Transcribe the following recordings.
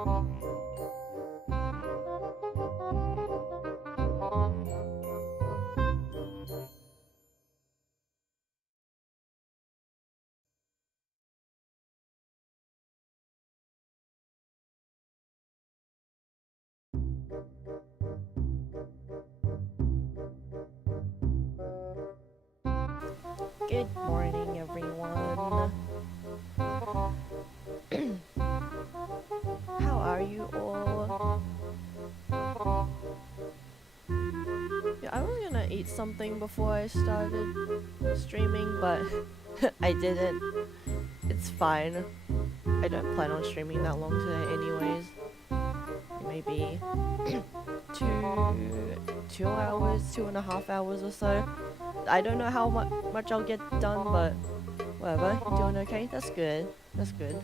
Good morning, everyone. How are you all? Yeah, I was gonna eat something before I started streaming, but I didn't. It's fine. I don't plan on streaming that long today anyways. Maybe 2 hours, 2.5 hours or so. I don't know how much I'll get done, but whatever. You doing okay? That's good. That's good.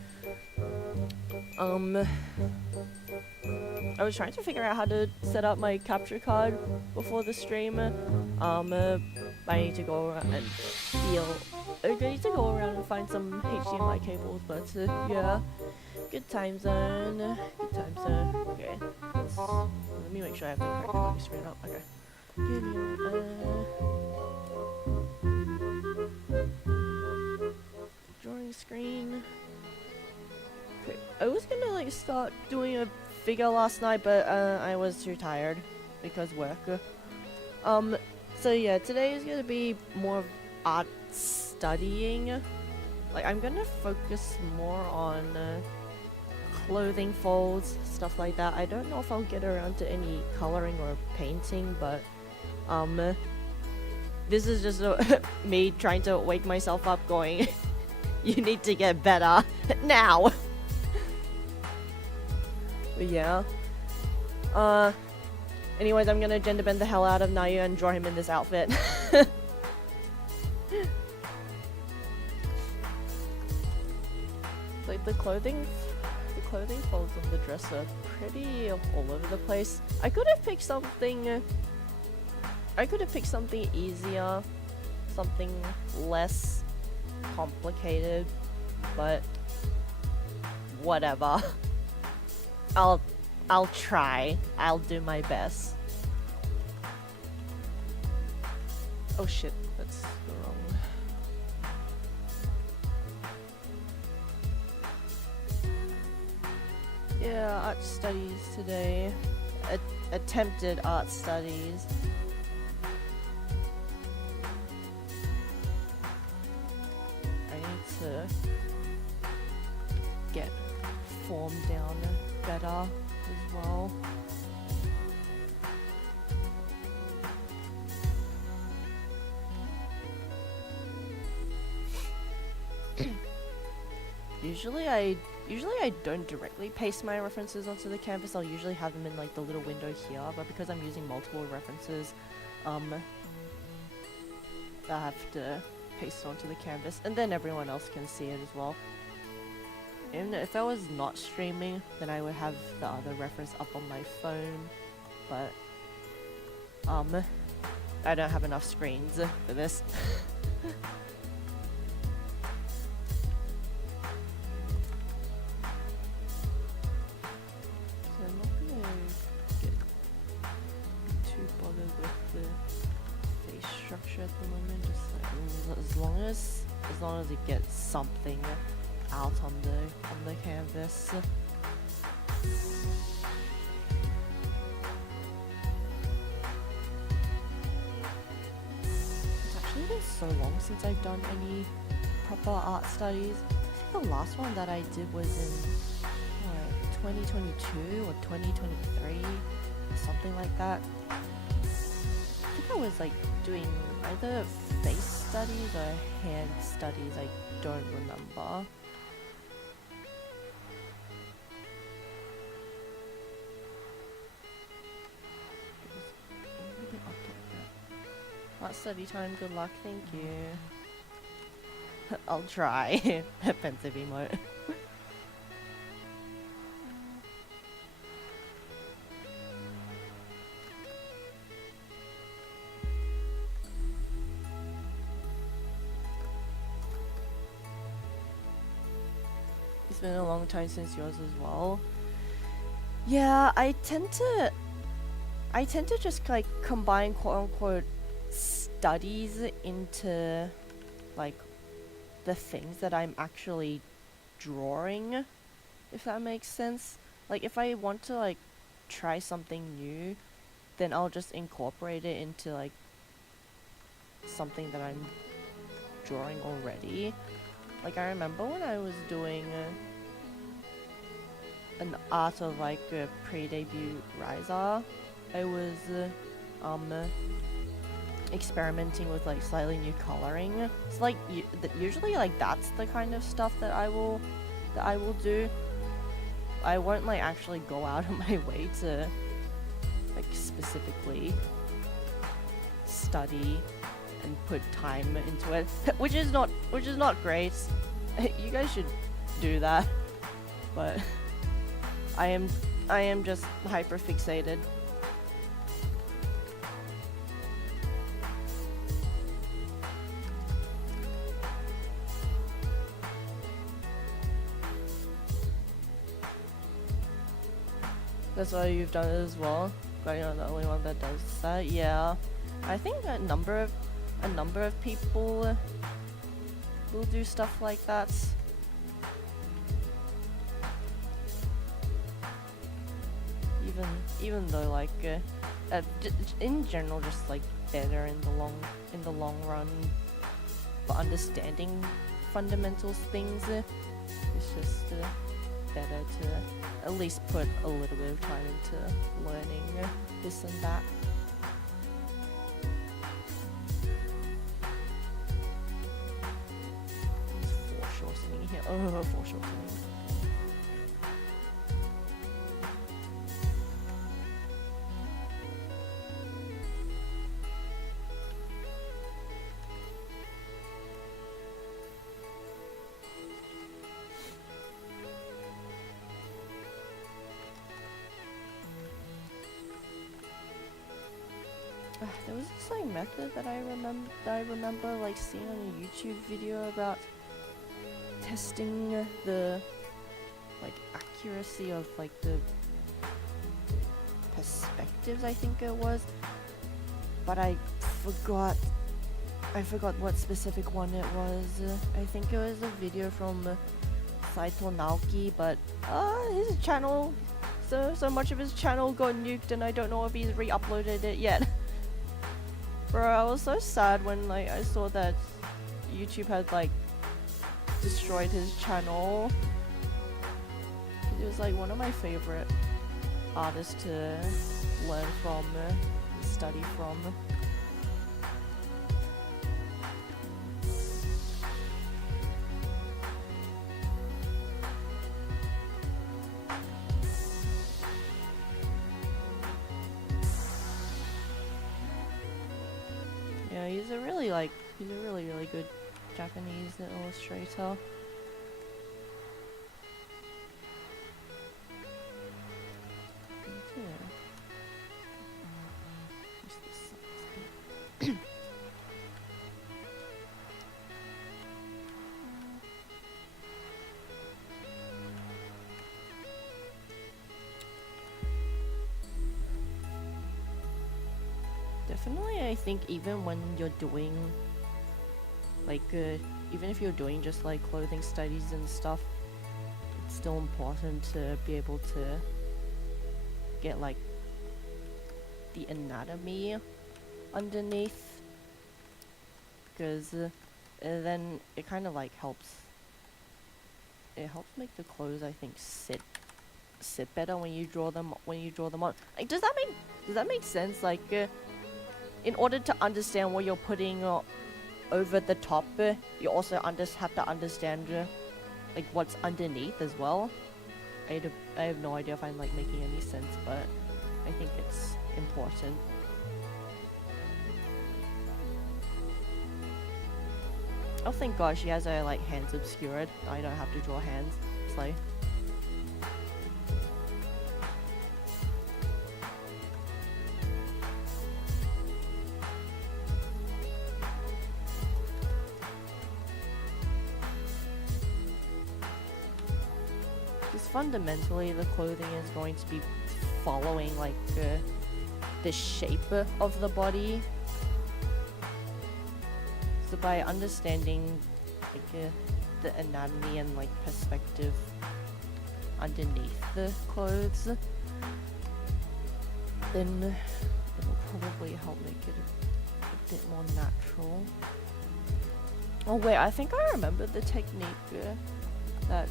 I was trying to figure out how to set up my capture card before the stream. I need to go around and I need to go around and find some HDMI cables, but yeah. Good time zone. Good time zone. Okay. Let me make sure I have the correct recording screen up. Okay. Drawing screen. Okay. I was gonna like start doing a figure last night, but I was too tired because work. So yeah, today is gonna be more of art studying. Like I'm gonna focus more on clothing folds, stuff like that. I don't know if I'll get around to any coloring or painting, but this is just me trying to wake myself up going, you need to get better now. But yeah. Anyways, I'm gonna genderbend the hell out of Nayu and draw him in this outfit. Like the clothing folds on the dress are pretty all over the place. I could have picked something easier, something less complicated, but whatever. I'll try. I'll do my best. Oh shit, that's the wrong. Yeah, art studies today. Attempted art studies. I need to get form down better as well. Usually I don't directly paste my references onto the canvas. I'll usually have them in like the little window here, but because I'm using multiple references, I have to paste onto the canvas, and then everyone else can see it as well. And if I was not streaming, then I would have the other reference up on my phone, but I don't have enough screens for this. At the moment, just like, as long as it gets something out on the canvas. It's actually been so long since I've done any proper art studies. I think the last one that I did was in what, 2022 or 2023, something like that. I think I was like doing either face studies or hand studies, I don't remember. Art study time, good luck, thank you. I'll try. Offensive emote. It's been a long time since yours as well. Yeah, I tend to just like combine quote unquote studies into like the things that I'm actually drawing, if that makes sense. Like if I want to like try something new, then I'll just incorporate it into like something that I'm drawing already. Like I remember when I was doing an art of like a pre-debut riser, I was experimenting with like slightly new coloring. It's like usually like that's the kind of stuff that I will do. I won't like actually go out of my way to like specifically study and put time into it, which is not great. You guys should do that, but I am just hyper fixated. That's why you've done it as well. But you're not the only one that does that. Yeah, I think a number of people will do stuff like that. Even though like in general, just like better in the long run for understanding fundamental things. It's just better to at least put a little bit of time into learning this and that. There's foreshortening here. Oh, foreshortening. There was this like method that I remember like seeing on a YouTube video about testing the like accuracy of like the perspectives, I think it was, but I forgot what specific one it was. I think it was a video from Saito Naoki, but his channel, so much of his channel got nuked and I don't know if he's re-uploaded it yet. Bro, I was so sad when like I saw that YouTube had like destroyed his channel. He was like one of my favorite artists to learn from, study from. Yeah, he's a really good Japanese illustrator. Definitely, I think even when you're doing like even if you're doing just like clothing studies and stuff, it's still important to be able to get like the anatomy underneath, because then it kind of like helps make the clothes, I think, sit better when you draw them on. Like, does that make sense? Like in order to understand what you're putting over the top, you also have to understand like what's underneath as well. I have no idea if I'm like making any sense, but I think it's important. Oh, thank God she has her like hands obscured. I don't have to draw hands. It's like Because fundamentally the clothing is going to be following like the shape of the body. So by understanding like the anatomy and like perspective underneath the clothes, then it'll probably help make it a bit more natural. Oh wait, I think I remember the technique that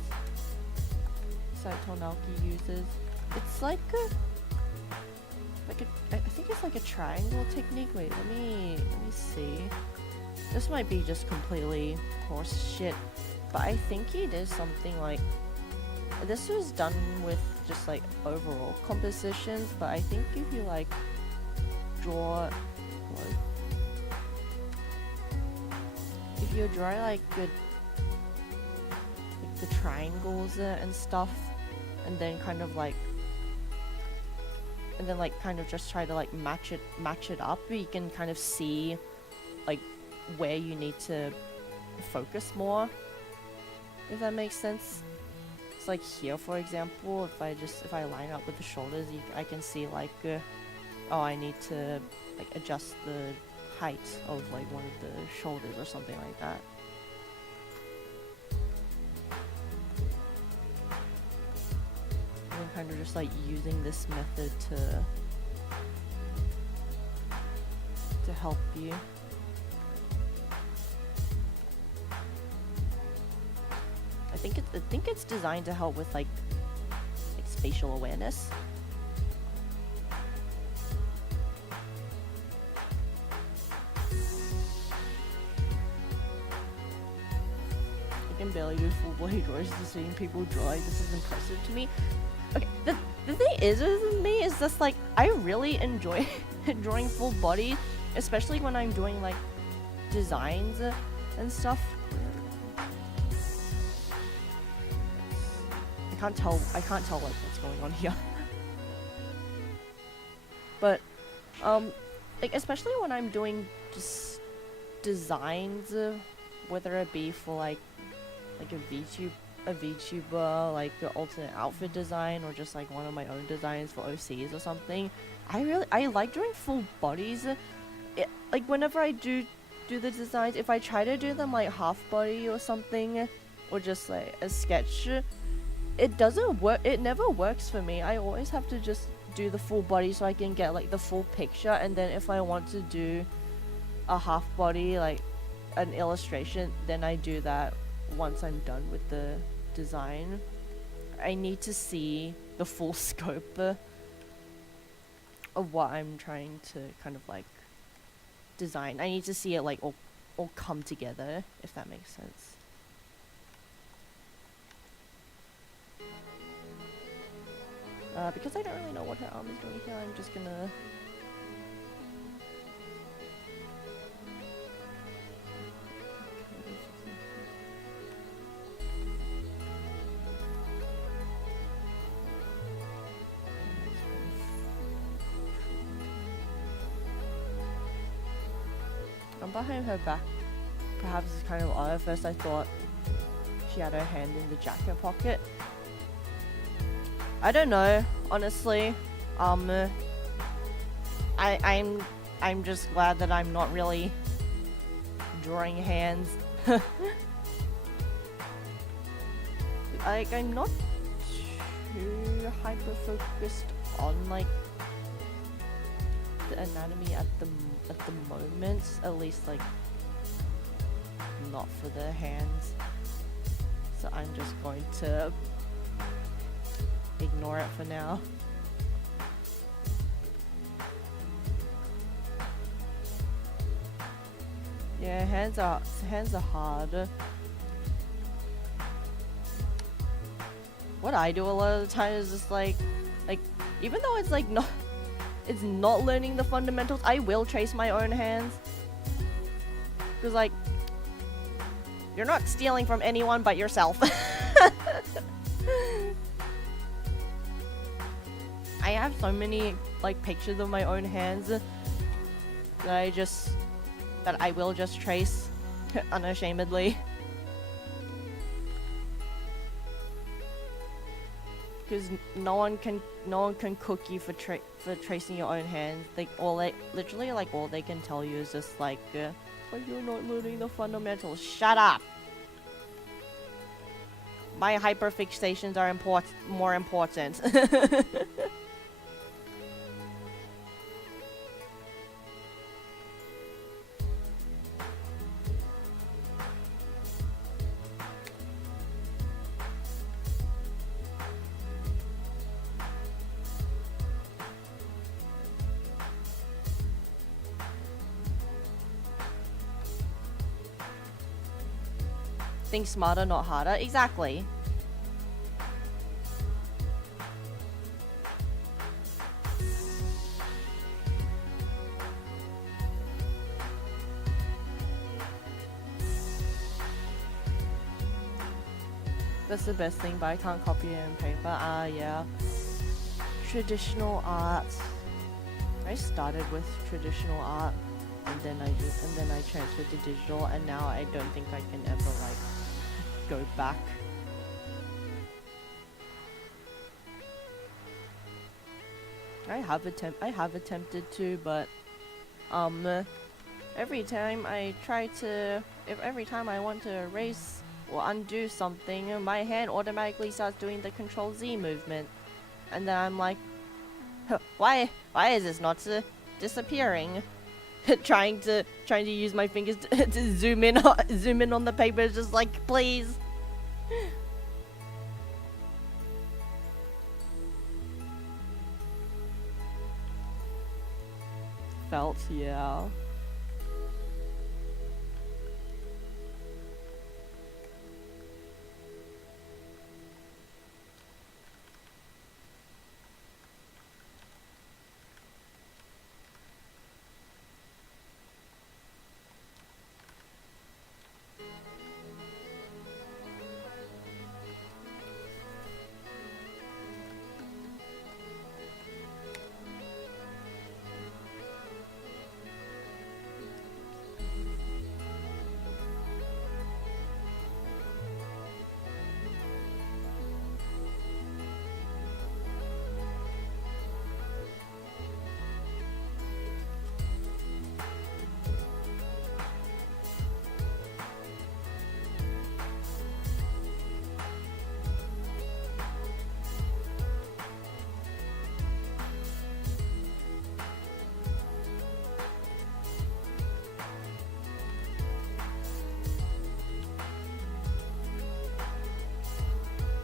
Saito Naoki uses. It's like a I think it's like a triangle technique. Wait, let me see. This might be just completely horse shit, but I think he does something like this was done with just like overall compositions, but I think if you like draw if you draw like the triangles and stuff, and then kind of like kind of just try to like match it up, you can kind of see like where you need to focus more, if that makes sense. It's like here, for example, if I line up with the shoulders, I can see like oh, I need to like adjust the height of like one of the shoulders or something like that. And then kind of just like using this method to help you. I think it's designed to help with like spatial awareness. I can barely do full body drawings, just seeing people draw, this is impressive to me. Okay, the thing is with me is just like I really enjoy drawing full body, especially when I'm doing like designs and stuff. I can't tell like what's going on here. But like especially when I'm doing just designs, whether it be for like a VTuber, like an alternate outfit design, or just like one of my own designs for OCs or something, I like doing full bodies. Like whenever I do the designs, if I try to do them like half body or something, or just like a sketch, it doesn't work. It never works for me. I always have to just do the full body so I can get like the full picture, and then if I want to do a half body, like an illustration, then I do that once I'm done with the design. I need to see the full scope of what I'm trying to kind of like design. I need to see it like all come together, if that makes sense. Because I don't really know what her arm is doing here, I'm just gonna... I'm behind her back. Perhaps it's kind of odd. At first I thought she had her hand in the jacket pocket. I don't know, honestly. I'm just glad that I'm not really drawing hands. Like, I'm not too hyper focused on like the anatomy at the moment, at least like not for the hands. So I'm just going to ignore it for now. Yeah, hands are hard. What I do a lot of the time is just like even though it's like it's not learning the fundamentals, I will trace my own hands. Because like you're not stealing from anyone but yourself. I have so many like pictures of my own hands that I will just trace unashamedly. because no one can cook you for tracing your own hands. All they can tell you is just like, but you're not learning the fundamentals. Shut up. My hyperfixations are more important. Think smarter, not harder. Exactly. That's the best thing, but I can't copy it in paper. Yeah. Traditional art. I started with traditional art, and then I transferred to digital, and now I don't think I can ever like go back. I have attempted to, but every time I want to erase or undo something, my hand automatically starts doing the Control Z movement, and then I'm like, why is this not disappearing? trying to use my fingers to zoom in on the paper is just like, please. Felt, yeah.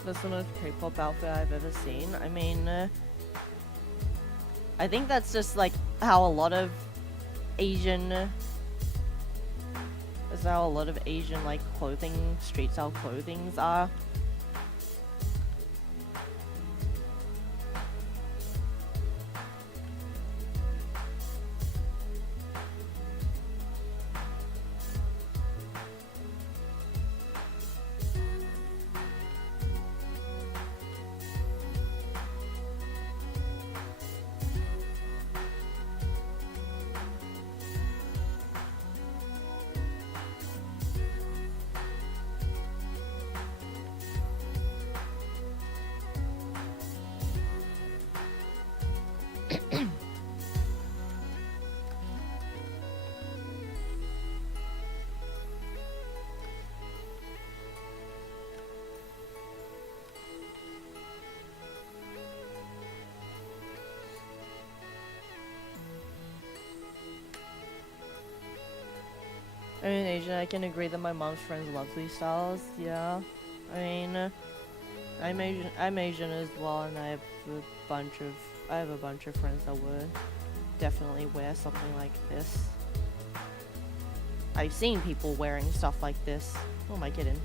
That's the most K-pop outfit I've ever seen. I mean, I think that's just like how a lot of Asian like clothing, street style clothings are. I mean, Asian, I can agree that my mom's friends love these styles. Yeah, I mean, I'm Asian as well, and I have a bunch of friends that would definitely wear something like this. I've seen people wearing stuff like this. Who am I kidding?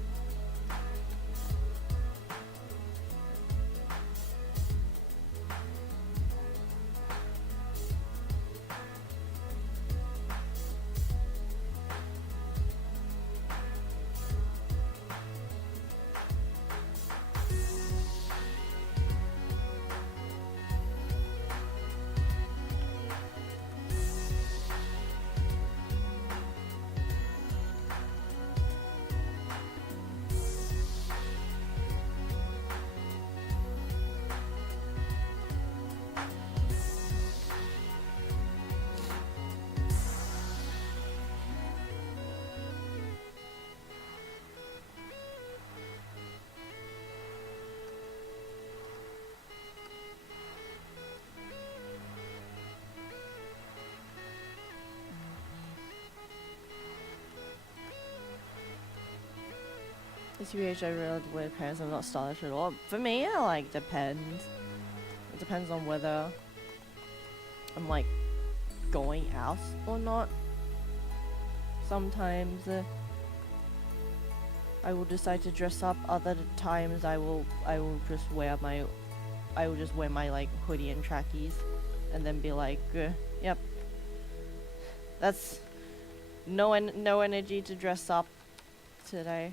TBH, I really wear pants. I'm not stylish at all. For me, it like depends. It depends on whether I'm like going out or not. Sometimes I will decide to dress up. Other times I will just wear my like hoodie and trackies, and then be like, yep, that's no energy to dress up today.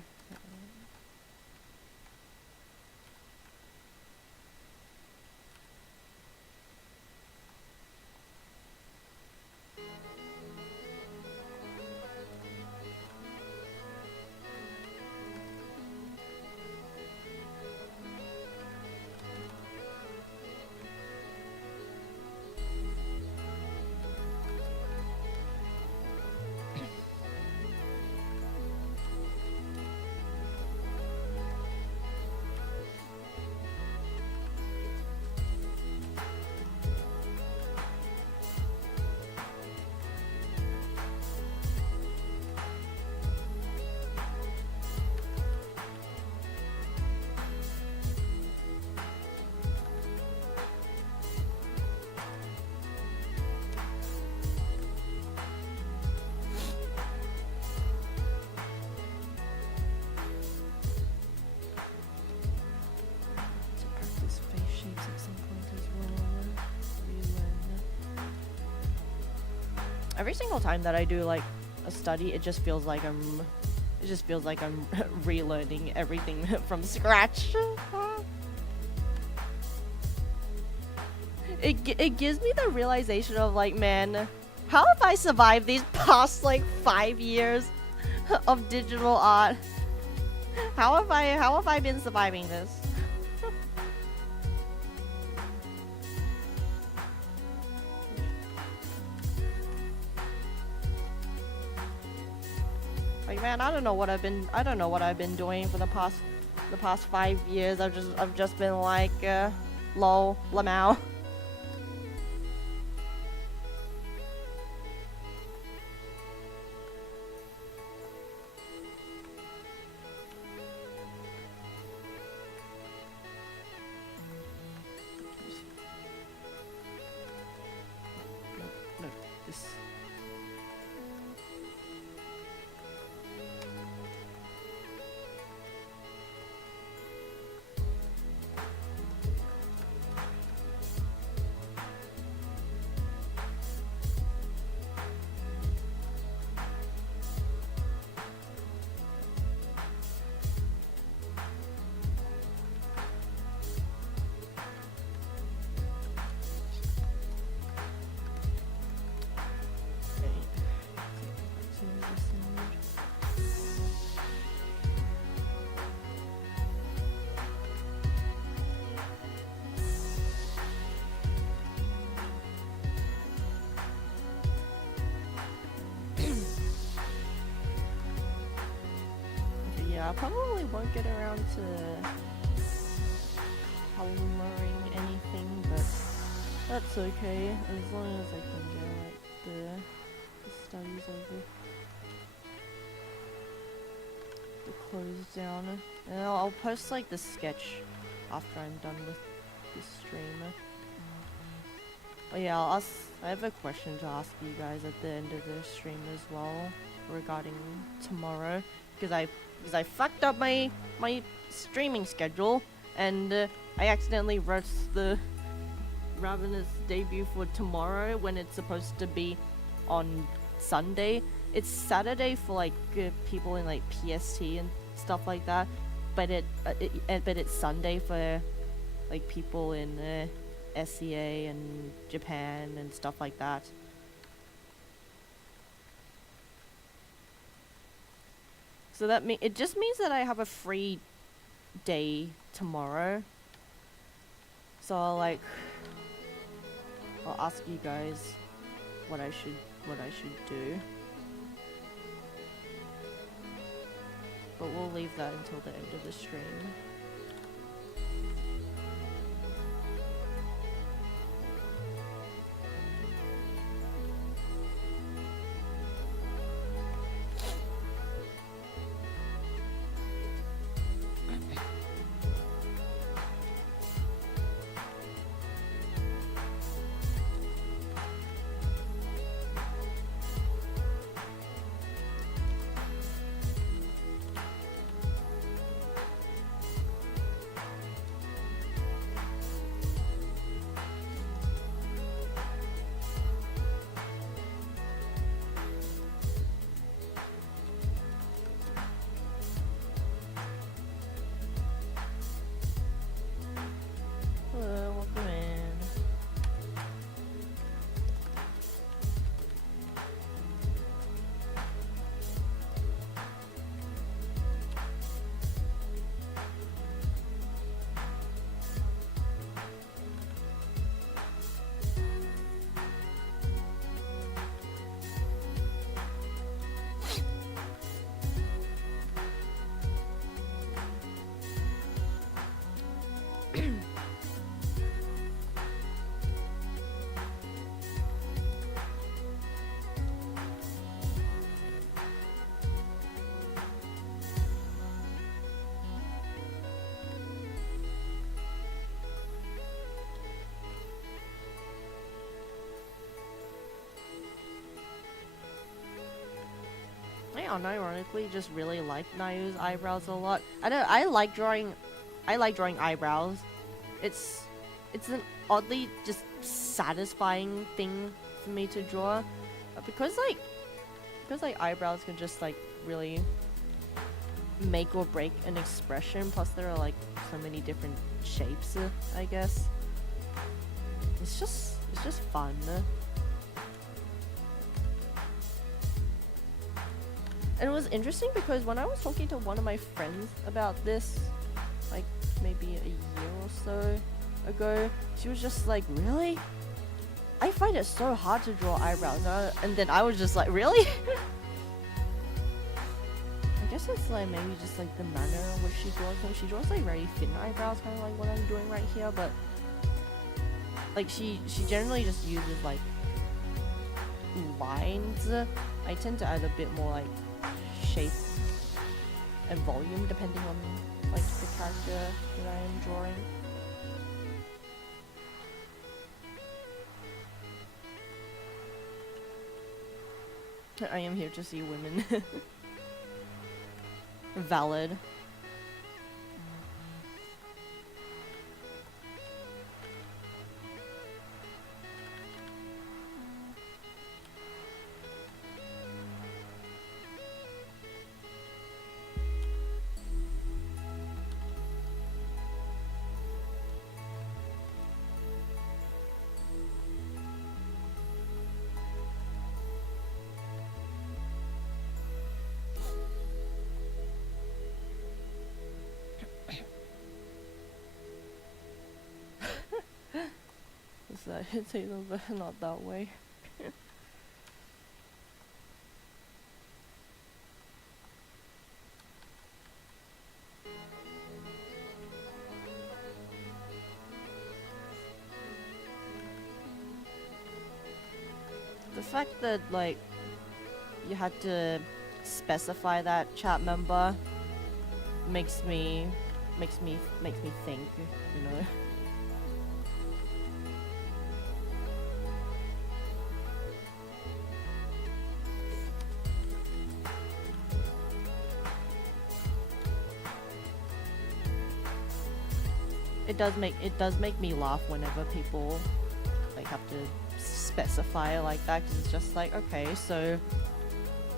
Every single time that I do like a study, it just feels like I'm relearning everything from scratch. It gives me the realization of like, man, how have I survived these past like 5 years of digital art? How have I been surviving this? Like, man, I don't know what I've been doing for the past 5 years. I've just been like, lol, lmfao. I probably won't get around to coloring anything, but that's okay as long as I can get like the studies over, the clothes down, and I'll post like the sketch after I'm done with the stream. Oh yeah, I have a question to ask you guys at the end of the stream as well regarding tomorrow, because I fucked up my streaming schedule, and I accidentally wrote the Ravenous debut for tomorrow when it's supposed to be on Sunday. It's Saturday for like people in like PST and stuff like that, but it's Sunday for like people in SEA and Japan and stuff like that. So it just means that I have a free day tomorrow. So I'll ask you guys what I should do. But we'll leave that until the end of the stream. unironically just really like Nayu's eyebrows a lot. I like drawing eyebrows. It's an oddly just satisfying thing for me to draw. Because eyebrows can just like really make or break an expression, plus there are like so many different shapes, I guess. It's just fun. And it was interesting because when I was talking to one of my friends about this, like maybe a year or so ago, she was just like, really? I find it so hard to draw eyebrows. And then I was just like, really? I guess it's like maybe just like the manner in which she draws them. She draws like very thin eyebrows, kind of like what I'm doing right here, but like she generally just uses like lines. I tend to add a bit more like shape and volume depending on like the character that I am drawing. I am here to see women. Valid. It's not that way. The fact that like you had to specify that chat member makes me think, you know. It does make me laugh whenever people like have to specify like that, because it's just like, okay, so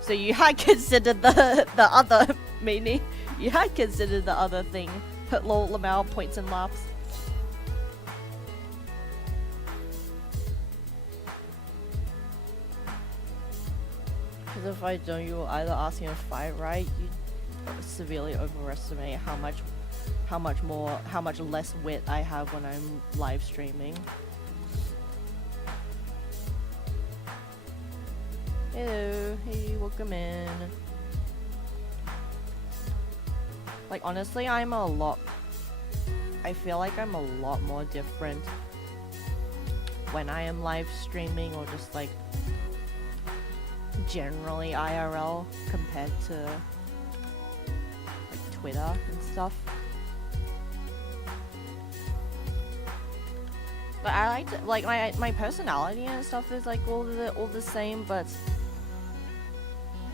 you had considered the other meaning, you had considered the other thing. Lol, lmfao points and laughs. Because if I don't, you will either ask me if I right, you severely overestimate how much less wit I have when I'm live streaming. Hello, hey, welcome in. Like honestly, I feel like I'm a lot more different when I am live streaming or just like generally IRL compared to like Twitter and stuff. But I like to, like my personality and stuff is like all the same, but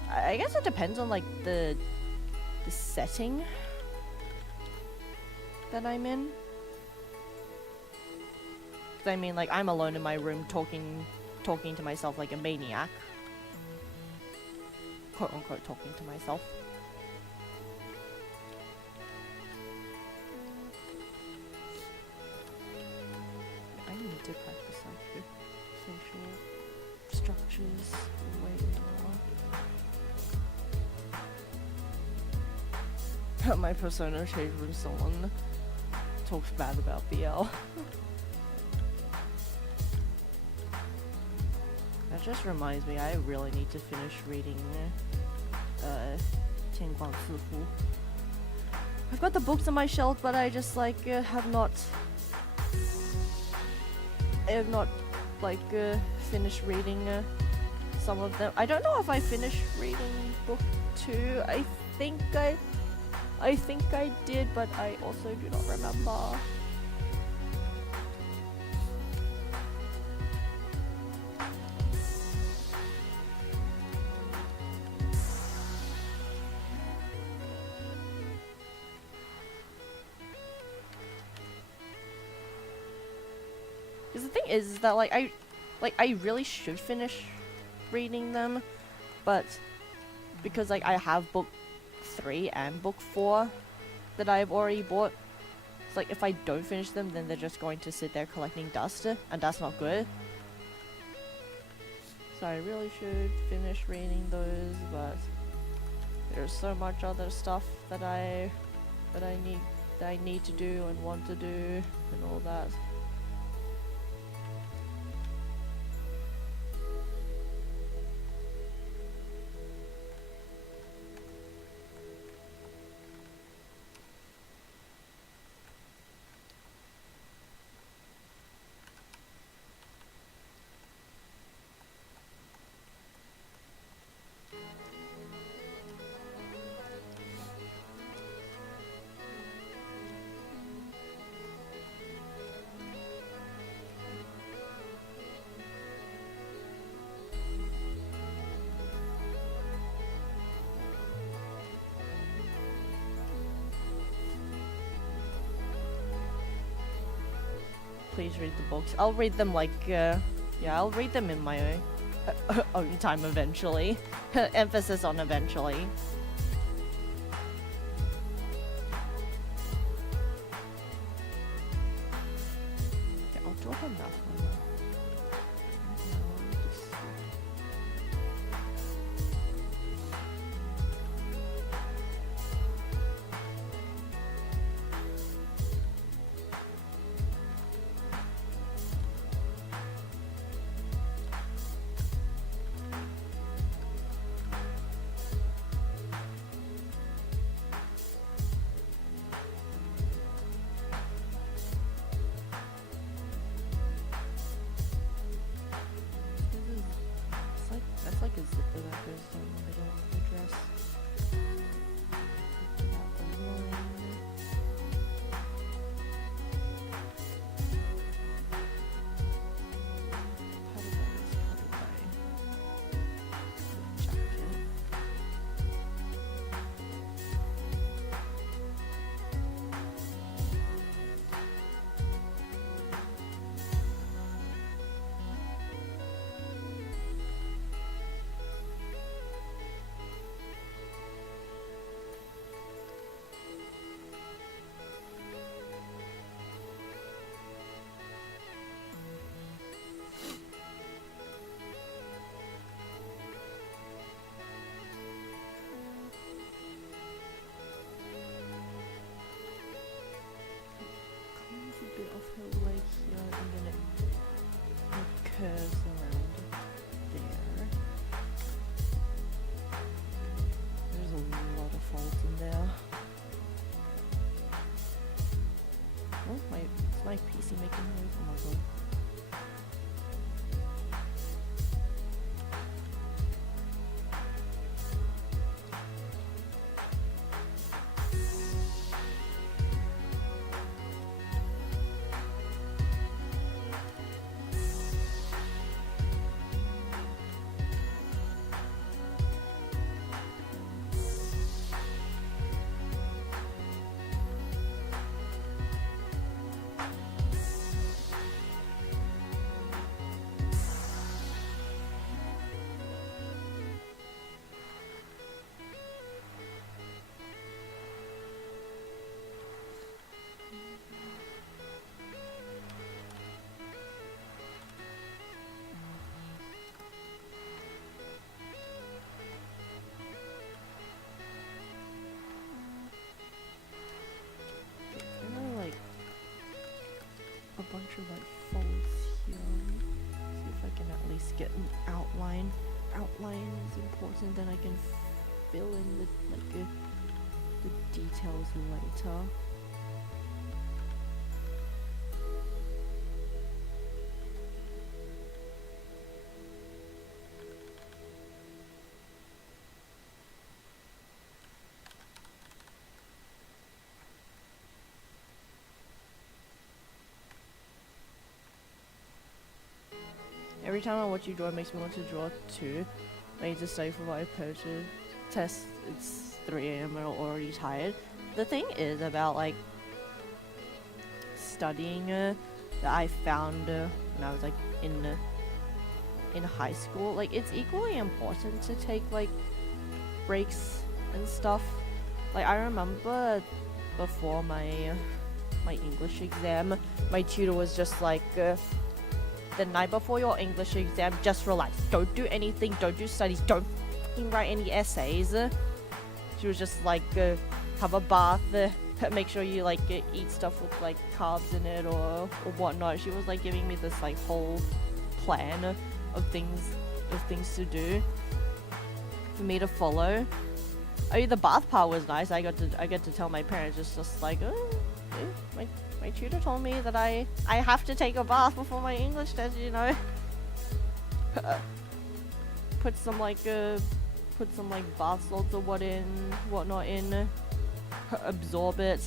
I guess it depends on like the setting that I'm in. 'Cause I mean, like I'm alone in my room talking to myself like a maniac, quote unquote talking to myself. I need to practice like social structures way more. My persona changed when someone talks bad about BL. That just reminds me, I really need to finish reading I've got the books on my shelf, but I just like have not like finished reading some of them. I don't know if I finished reading book 2. I think I did, but I also do not remember. thing is that I really should finish reading them, but because like I have book 3 and book 4 that I've already bought, it's like if I don't finish them, then they're just going to sit there collecting dust, and that's not good. So I really should finish reading those, but there's so much other stuff that I need to do and want to do and all that. Please read the books. I'll read them like, yeah, I'll read them in my own time eventually. Emphasis on eventually. Yeah, I'll draw them that one. That's like a zipper that goes down the middle of the dress. Bit of her leg here, and then it curves around there. There's a lot of folds in there. Oh, is my PC making noise? Oh my god. A bunch of like folds here. See if I can at least get an outline. Outline is important, then I can fill in the details later. Every time I watch you draw, it makes me want to draw too. I need to study for my purchase test. It's 3 AM and I'm already tired. The thing is about like studying that I found when I was like in high school. Like, it's equally important to take like breaks and stuff. Like, I remember before my English exam, my tutor was just like, the night before your English exam, just relax. Don't do anything. Don't do studies. Don't fucking write any essays. She was just like, have a bath. Make sure you like eat stuff with like carbs in it or whatnot. She was like giving me this like whole plan of things to do for me to follow. Oh, yeah, the bath part was nice. I got to tell my parents, just like, oh, yeah, my tutor told me that I have to take a bath before my English test, you know. Put some like bath salts or whatnot in, absorb it.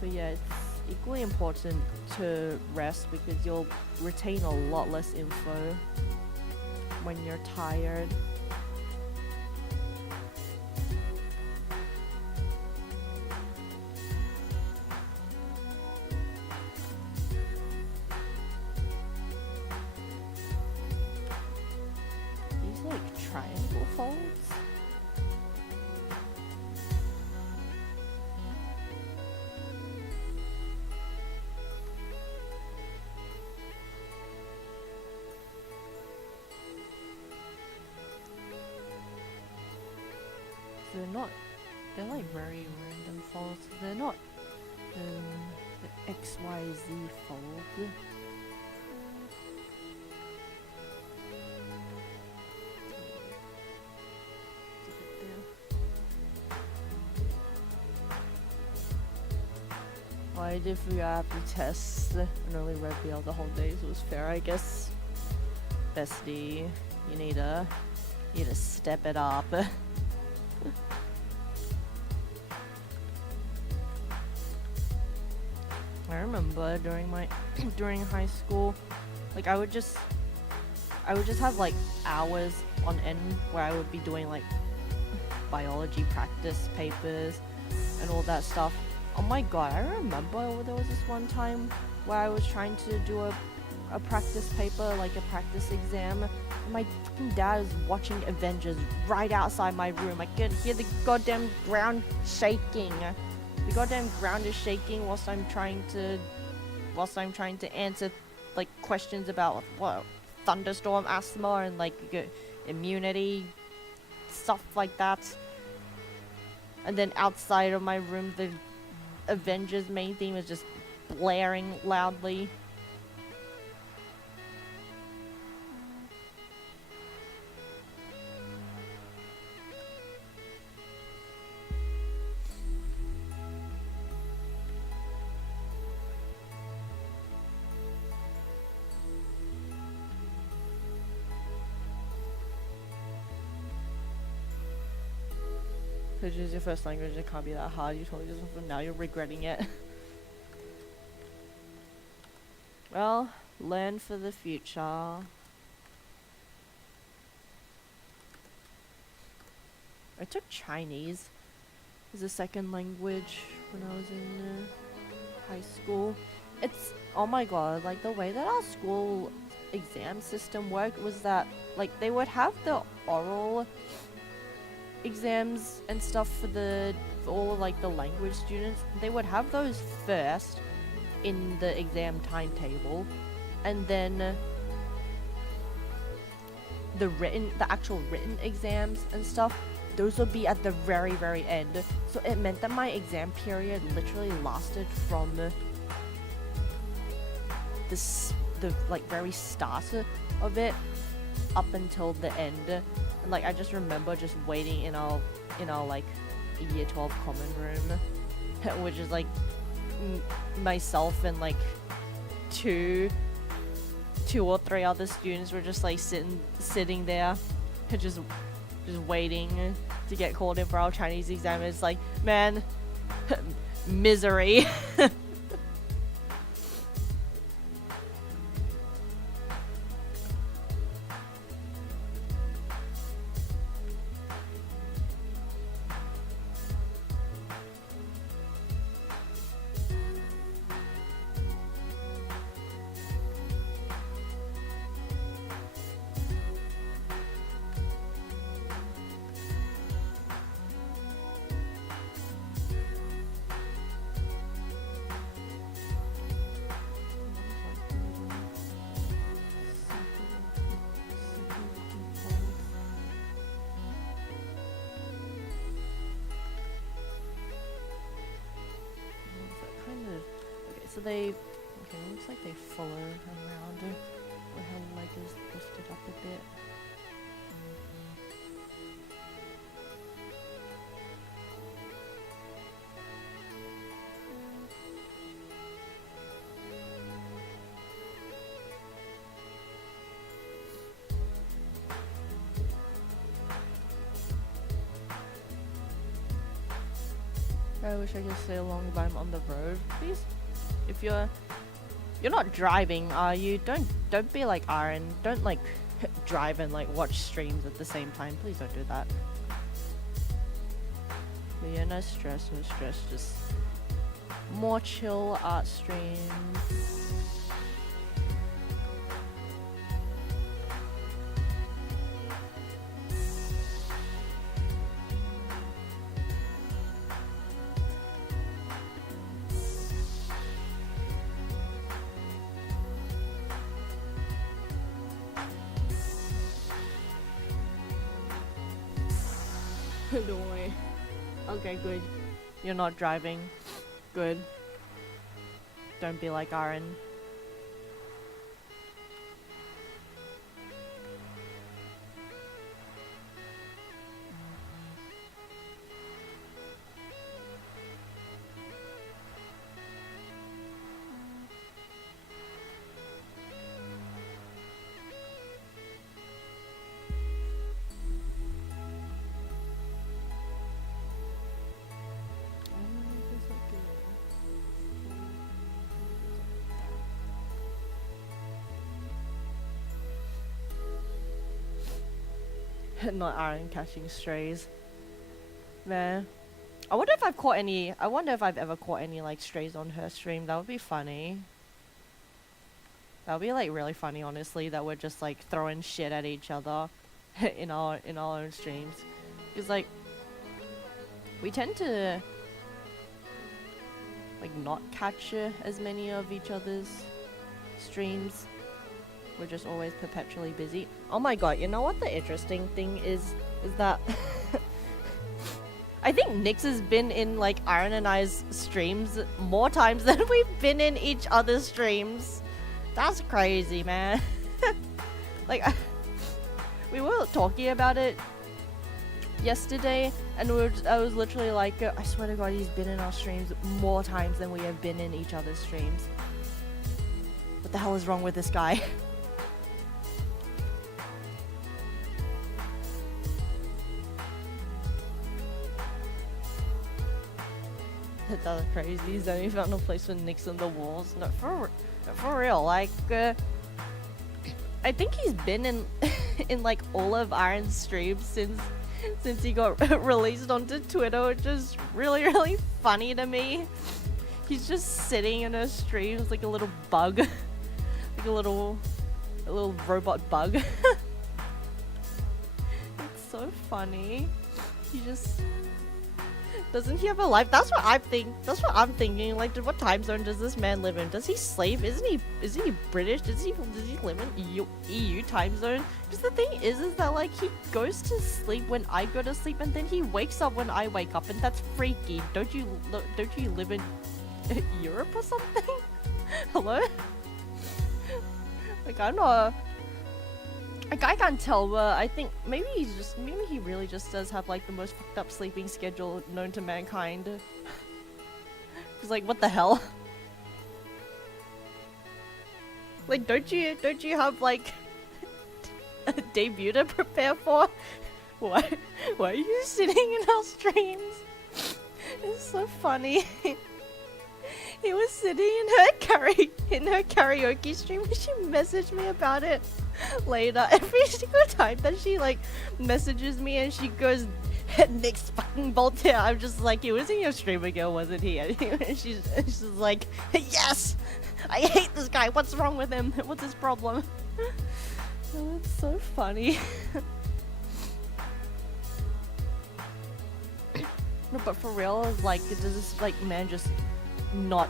But yeah, it's equally important to rest because you'll retain a lot less info when you're tired. These like triangle folds. They're like very random folds. They're not the XYZ fold. Well, I did figure out the test and only read the whole day, so it was fair, I guess. Bestie, you need to step it up. I remember during high school, like I would just have like hours on end where I would be doing like biology practice papers and all that stuff. Oh my god, I remember there was this one time where I was trying to do a practice paper, like a practice exam, and my fucking dad is watching Avengers right outside my room. I could hear the goddamn ground shaking. The goddamn ground is shaking whilst I'm trying to answer like questions about what thunderstorm asthma and like immunity stuff like that. And then outside of my room, the Avengers main theme is just blaring loudly. Which is your first language, it can't be that hard. You totally just, now you're regretting it. Well, learn for the future. I took Chinese as a second language when I was in high school. It's, oh my god, like the way that our school exam system worked was that like they would have the oral exams and stuff for all of like the language students. They would have those first in the exam timetable, and then the actual written exams and stuff, those would be at the very end. So it meant that my exam period literally lasted from the like very start of it up until the end. And like I just remember just waiting in our like year 12 common room, which is like myself and like two or three other students were just like sitting there, just waiting to get called in for our Chinese exam. It's like, man, misery. So they, okay, looks like they follow around where her leg is lifted up a bit. I wish I could stay along but I'm on the road. Please, if you're not driving, are you? Don't be like Aaron. Don't like drive and like watch streams at the same time. Please don't do that. But yeah, no stress, no stress. Just more chill art streams. Don't worry. Okay, good. You're not driving. Good. Don't be like Aaron. Not Aaron catching strays. Man. I wonder if I've ever caught any like strays on her stream. That would be funny. That would be like really funny, honestly, that we're just like throwing shit at each other in our own streams. Because like we tend to like not catch as many of each other's streams. We're just always perpetually busy. Oh my god, you know what the interesting thing is that I think Nyx has been in like Aaron and I's streams more times than we've been in each other's streams. That's crazy, man. Like, we were talking about it yesterday, and I was literally like, I swear to god, he's been in our streams more times than we have been in each other's streams. What the hell is wrong with this guy? That's crazy. He's only found a place for Nyx on the walls. No, for real. Like, I think he's been in in like all of Aaron's streams since he got released onto Twitter, which is really funny to me. He's just sitting in her streams like a little bug, like a little robot bug. It's so funny. He just. Doesn't he have a life? That's what I'm thinking. Like, what time zone does this man live in? Does he slave? Is he British? Does he live in EU time zone? Because the thing is that like he goes to sleep when I go to sleep, and then he wakes up when I wake up, and that's freaky. Don't you live in Europe or something? Hello? Like, I'm not. Like, I can't tell, but I think maybe he really just does have like the most fucked up sleeping schedule known to mankind. Cause like, what the hell? Like, don't you have like a debut to prepare for? Why are you sitting in our streams? It's so funny. He was sitting in her karaoke stream, and she messaged me about it later. Every single time that she like messages me and she goes, Nyx fucking Voltaire, I'm just like, he was in your stream again, wasn't he? And she's like, yes! I hate this guy, what's wrong with him? What's his problem? Oh, it's so funny. No, but for real, like, does this like man just not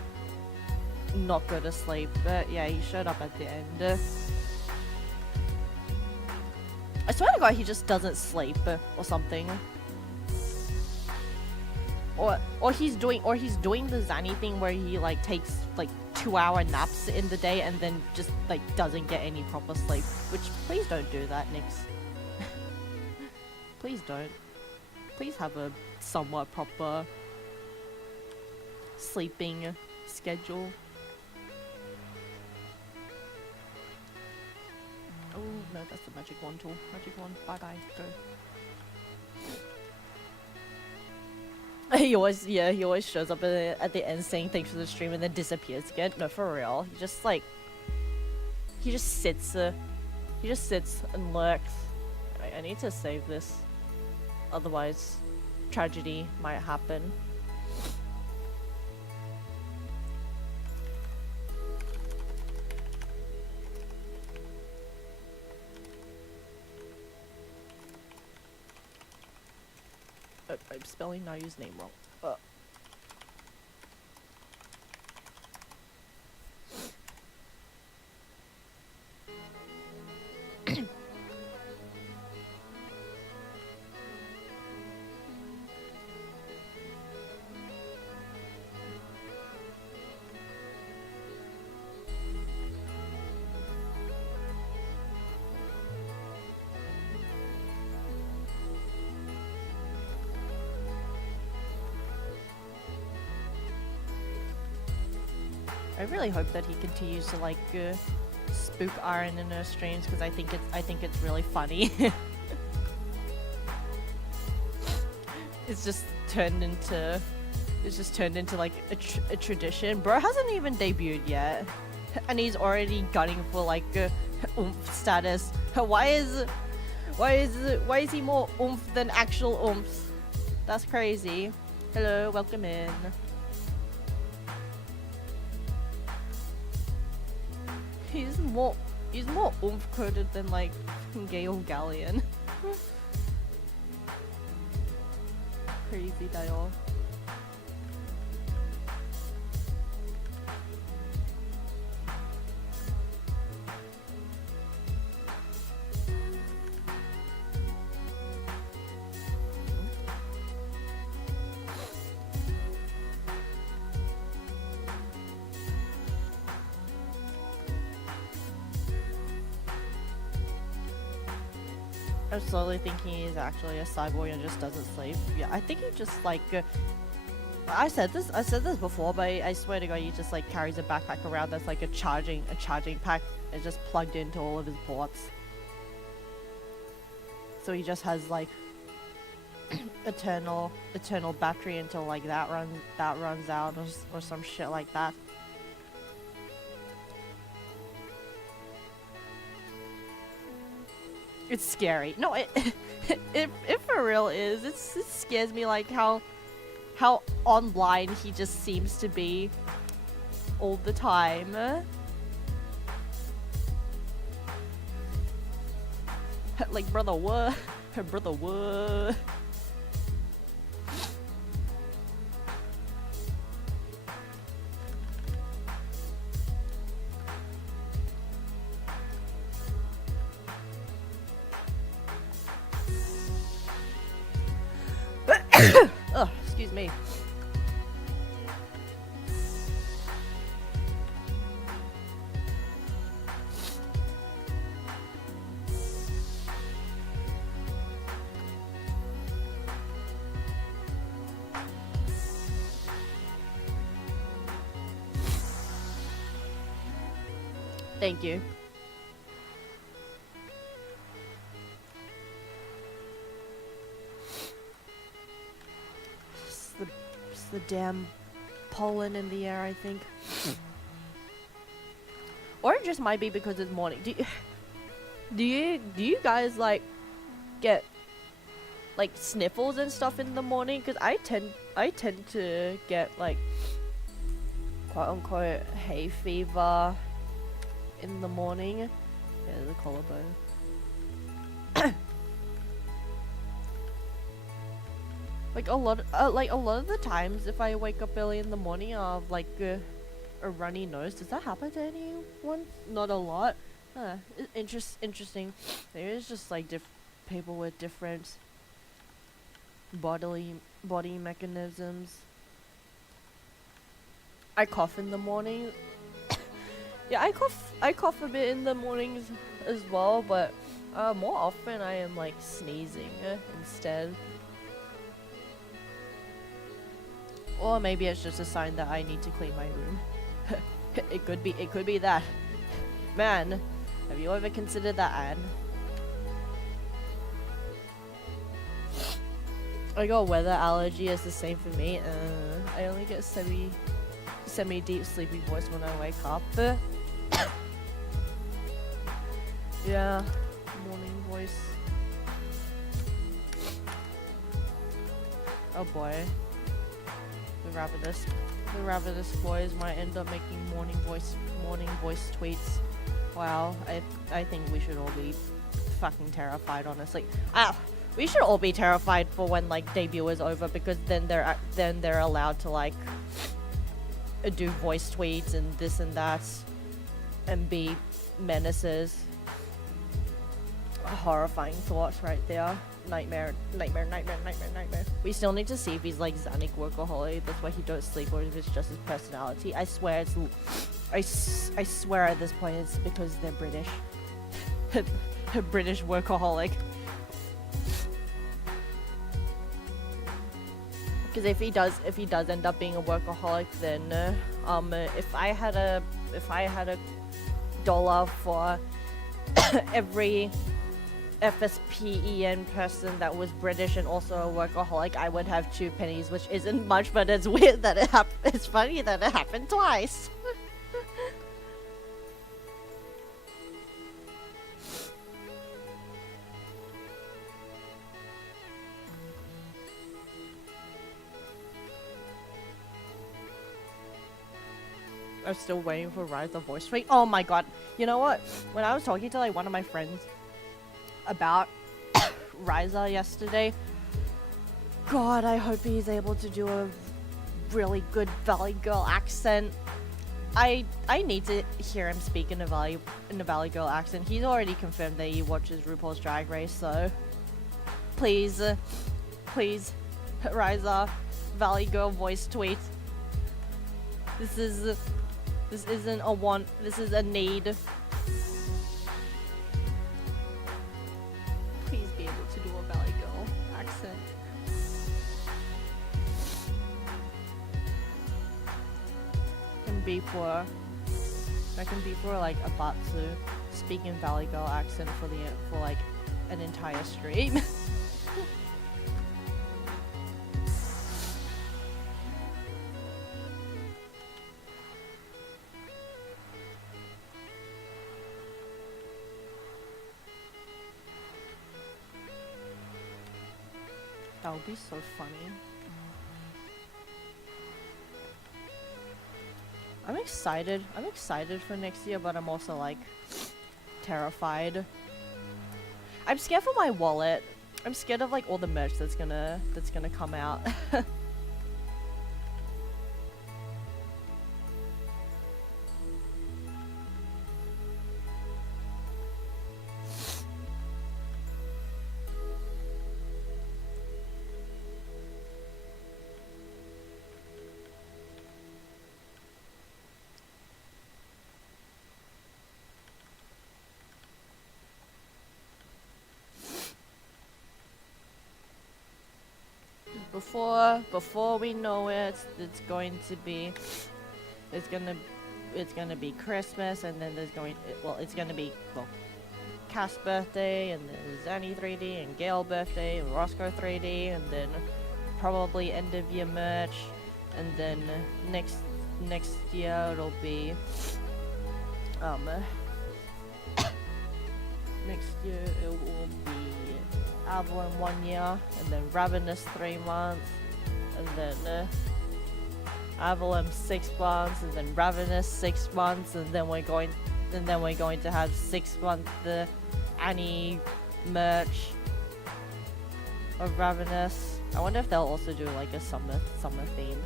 go to sleep? But yeah, he showed up at the end. I swear to god, he just doesn't sleep or something. Or he's doing the Zanny thing where he like takes like 2-hour naps in the day and then just like doesn't get any proper sleep. Which, please don't do that, Nix. Please don't. Please have a somewhat proper sleeping schedule. Oh no, that's the magic wand tool. Magic wand, bye bye, go. He always shows up at the end saying thanks for the stream and then disappears again. No, for real. He just sits and lurks. I need to save this. Otherwise, tragedy might happen. I'm spelling Nayu's name wrong. I really hope that he continues to like spook Aaron in her streams because I think it's really funny. It's just turned into like a tradition. Bro hasn't even debuted yet, and he's already gunning for like oomph status. Why is he more oomph than actual oomph? That's crazy. Hello, welcome in. He's more oomph coded than like Gale Galleon. Crazy dial. I'm slowly thinking he's actually a cyborg and just doesn't sleep. Yeah, I think he just like I said this before, but I swear to God, he just like carries a backpack around that's like a charging pack. It's just plugged into all of his ports. So he just has like eternal battery until like that runs out or some shit like that. It's scary. No, it for real is. It scares me like how online he just seems to be all the time. Like, brother, what? Brother, what? Oh, excuse me. Thank you. It's the damn pollen in the air, I think. Or it just might be because it's morning. Do you guys like get like sniffles and stuff in the morning? Because I tend to get like quote unquote hay fever in the morning. Yeah, the collarbone. Like a lot of the times, if I wake up early in the morning, I'll have like a runny nose. Does that happen to anyone? Not a lot. Interesting. Maybe it's just like people with different body mechanisms. I cough in the morning. Yeah, I cough a bit in the mornings as well, but more often I am like sneezing instead. Or maybe it's just a sign that I need to clean my room. It could be that. Man, have you ever considered that, Anne? I got weather allergy, it's the same for me. I only get semi-deep sleepy voice when I wake up. Yeah, morning voice. Oh boy. The ravenous boys might end up making morning voice tweets. Wow, I think we should all be fucking terrified, honestly. We should all be terrified for when like debut is over, because then they're allowed to like do voice tweets and this and that and be menaces. Horrifying thoughts right there. Nightmare. We still need to see if he's like Xanic workaholic. That's why he don't sleep, or if it's just his personality. I swear it's I swear at this point it's because they're British. A British workaholic. Because if he does end up being a workaholic, then if I had a dollar for every FSPEN person that was British and also a workaholic, I would have 2 pennies, which isn't much, but it's weird that it's funny that it happened twice. I'm still waiting for Rise the voice tweet. Oh my god. You know what? When I was talking to like one of my friends about Ryza yesterday, god, I hope he's able to do a really good Valley Girl accent. I need to hear him speak in a Valley Girl accent. He's already confirmed that he watches RuPaul's Drag Race, so please, please, Ryza, Valley Girl voice tweet. This isn't a want, this is a need. Please be able to do a Valley Girl accent. I can be for like about to speak in Valley Girl accent for like an entire stream. That would be so funny. I'm excited for next year, but I'm also like terrified. I'm scared for my wallet. I'm scared of like all the merch that's gonna come out. Before we know it, it's gonna be Christmas, and then it's gonna be Cass' birthday, and then Zanny 3D, and Gail birthday, and Roscoe 3D, and then probably end of year merch, and then next year it'll be next year it will be Avalon 1 year, and then Ravenous 3 months, and then Avalon 6 months, and then Ravenous 6 months, and then we're going to have 6 months the Annie merch of Ravenous. I wonder if they'll also do like a summer theme.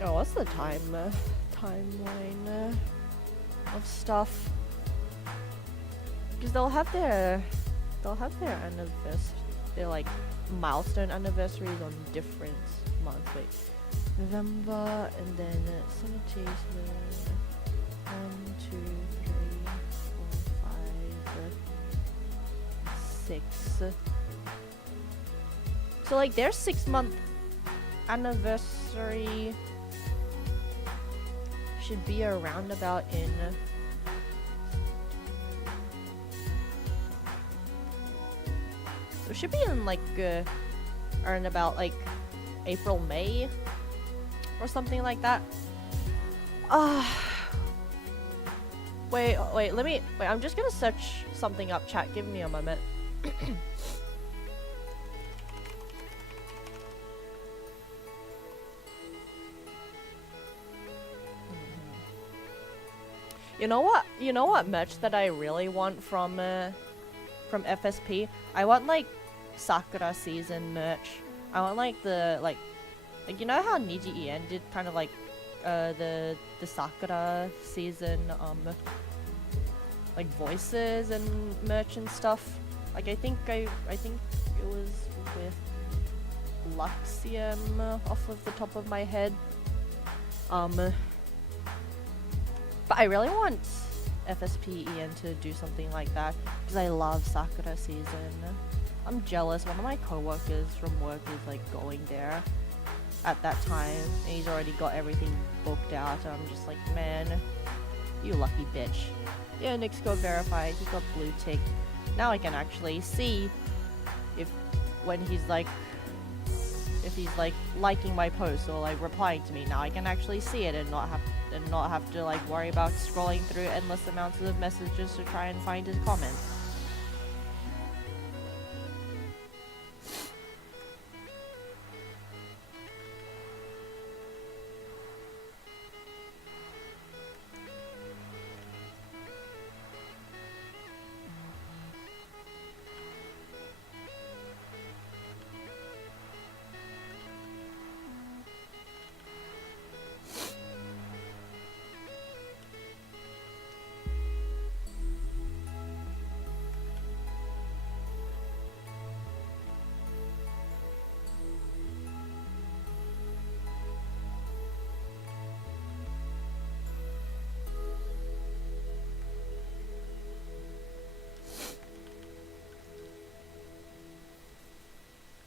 Oh, what's the timeline of stuff? Because they'll have their anniversary, their like milestone anniversaries on different months. Wait, November, and then sanitation. 1, 2, 3, 4, 5, 6. So like their 6-month anniversary should be around about in it should be in like around about like April, May or something like that. Wait, I'm just gonna search something up, chat, give me a moment. You know what merch that I really want from FSP? I want like Sakura season merch. I want like the like you know how Niji Ien did kind of like the Sakura season like voices and merch and stuff. Like I think it was with Luxium off of the top of my head. But I really want FSP Ien to do something like that because I love Sakura season. I'm jealous. One of my coworkers from work is like going there at that time and he's already got everything booked out. And I'm just like, man, you lucky bitch. Yeah, Nick's got verified. He got blue tick. Now I can actually see if he's like liking my post or like replying to me. Now I can actually see it and not have to like worry about scrolling through endless amounts of messages to try and find his comments.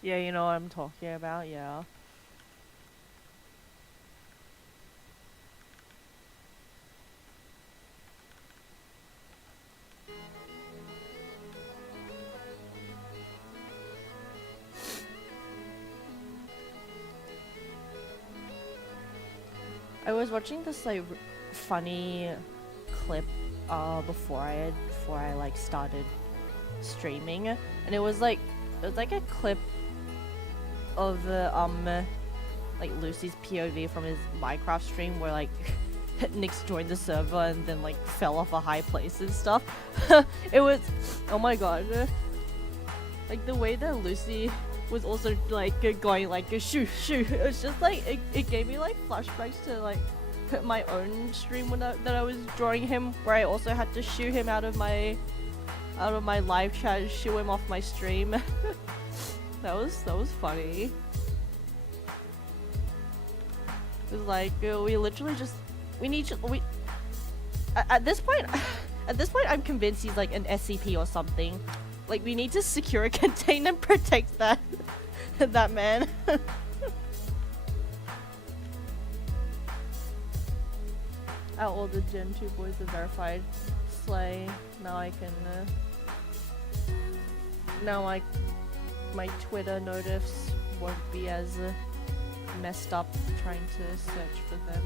Yeah, you know what I'm talking about, yeah. I was watching this like funny clip before I like started streaming, and it was like a clip of like Lucy's POV from his Minecraft stream where like Nyx joined the server and then like fell off a high place and stuff. It was, oh my god, like the way that Lucy was also like going like shoo shoo. It was just like it gave me like flashbacks to like my own stream when that I was drawing him, where I also had to shoo him out of my live chat and shoo him off my stream. That was funny. It was like we literally just at this point I'm convinced he's like an SCP or something. Like we need to secure a container and protect that that man. All the Gen 2 boys are verified. Slay. Now I can my Twitter notifs won't be as messed up trying to search for them.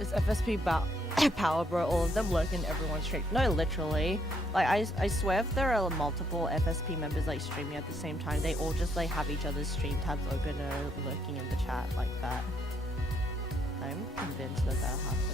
It's FSP power, bro. All of them lurk in everyone's stream. No, literally. Like, I swear if there are multiple FSP members, like, streaming at the same time, they all just, like, have each other's stream tabs open or lurking in the chat like that. I'm convinced that happens.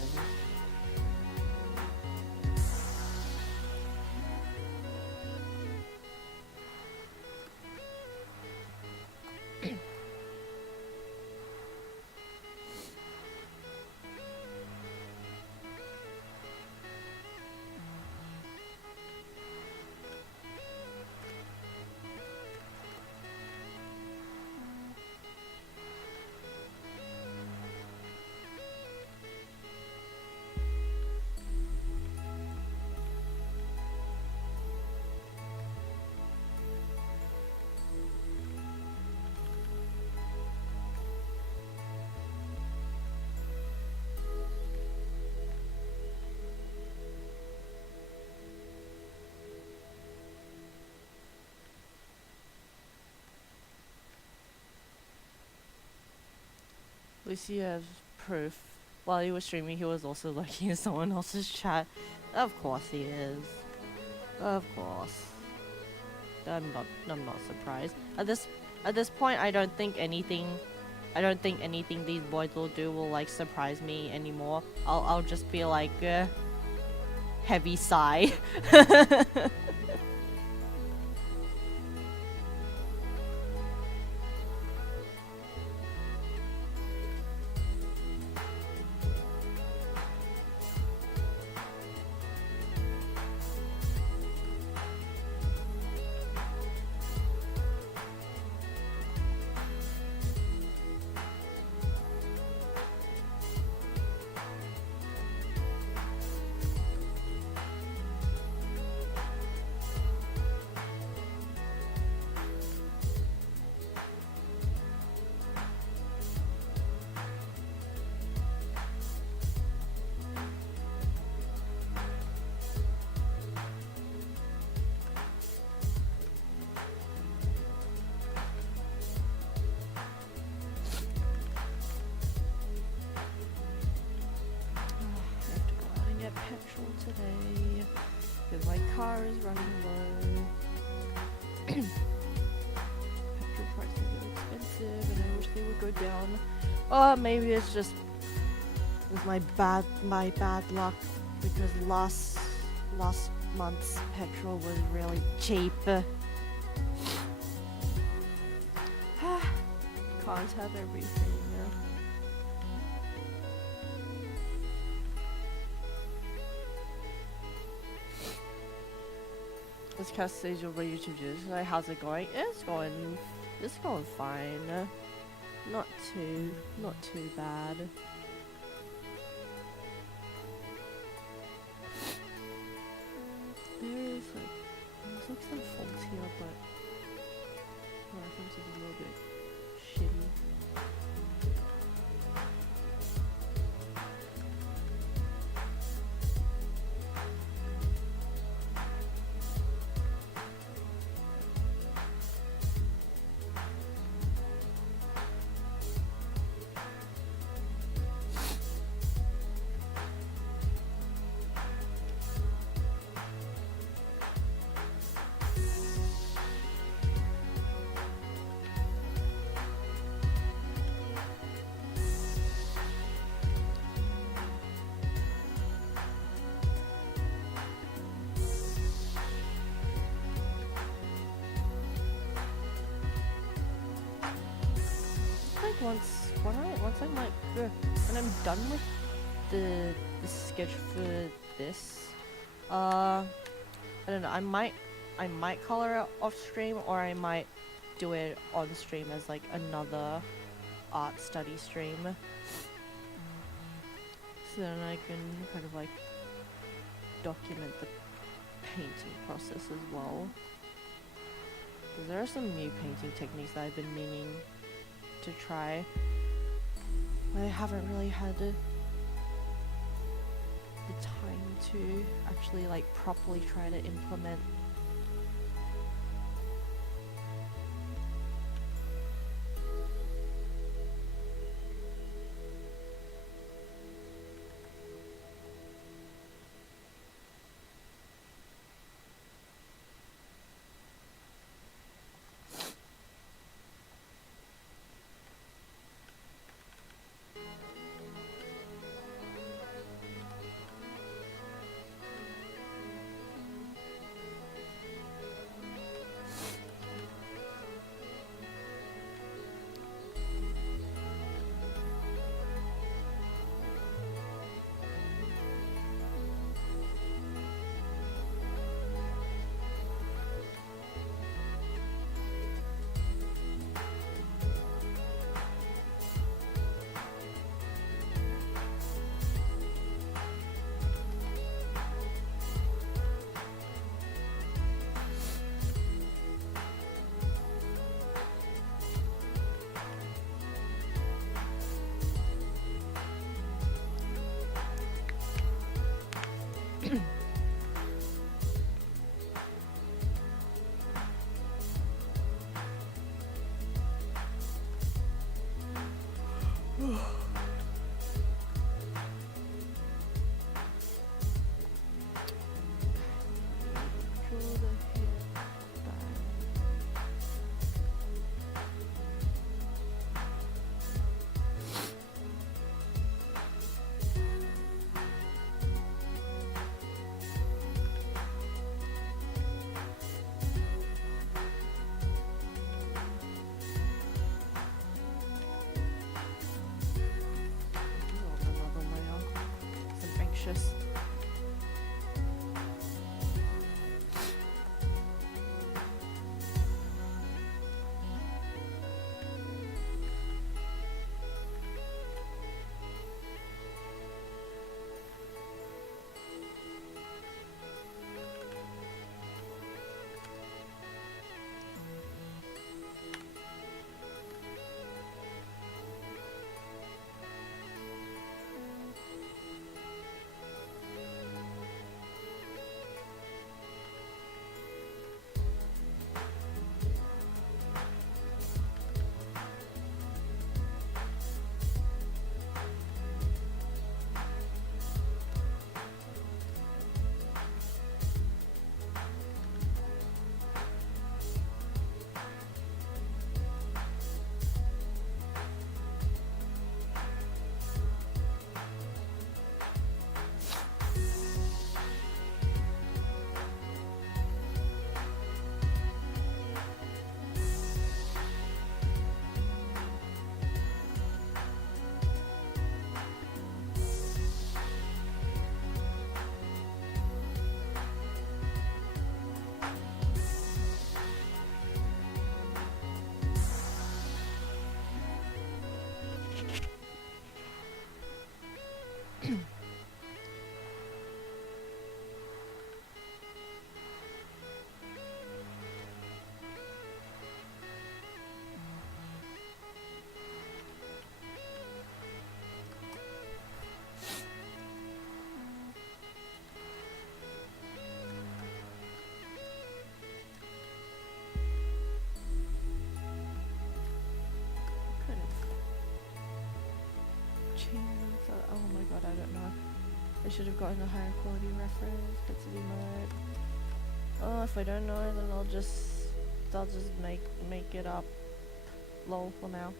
At least he has proof. While he was streaming, he was also looking at someone else's chat. Of course he is. Of course. I'm not surprised. At this point, I don't think anything these boys will do will like surprise me anymore. I'll just be like heavy sigh. Today, because my car is running low. Petrol prices are expensive, and I wish they would go down. Or maybe it's just my bad luck, because last month's petrol was really cheap. Can't have everything. This cast says your YouTube videos. Like, how's it going? It's going fine. Not too bad. There's like some faults here, but I think it's a little bit shitty. Once I'm like when I'm done with the sketch for this, I don't know, I might color it off stream, or I might do it on stream as like another art study stream, so then I can kind of like document the painting process as well, because there are some new painting techniques that I've been meaning to try. I haven't really had the time to actually like properly try to implement. pull the hair back. Another layer. I'm anxious. Oh my god, I don't know. I should have gotten a higher quality reference, but to be mode. Oh, if I don't know, then I'll just make it up. Lol for now.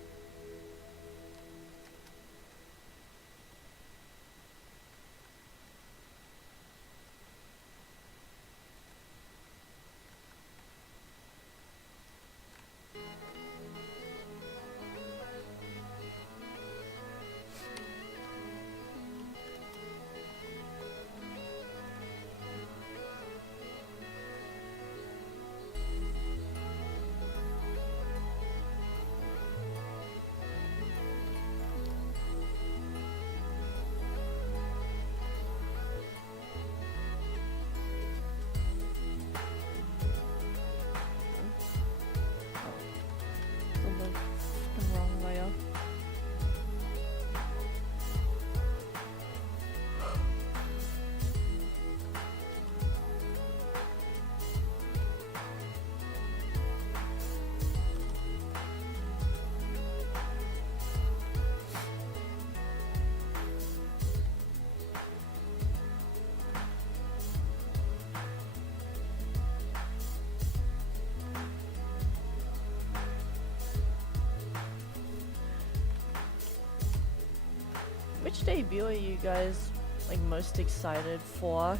Which debut are you guys like most excited for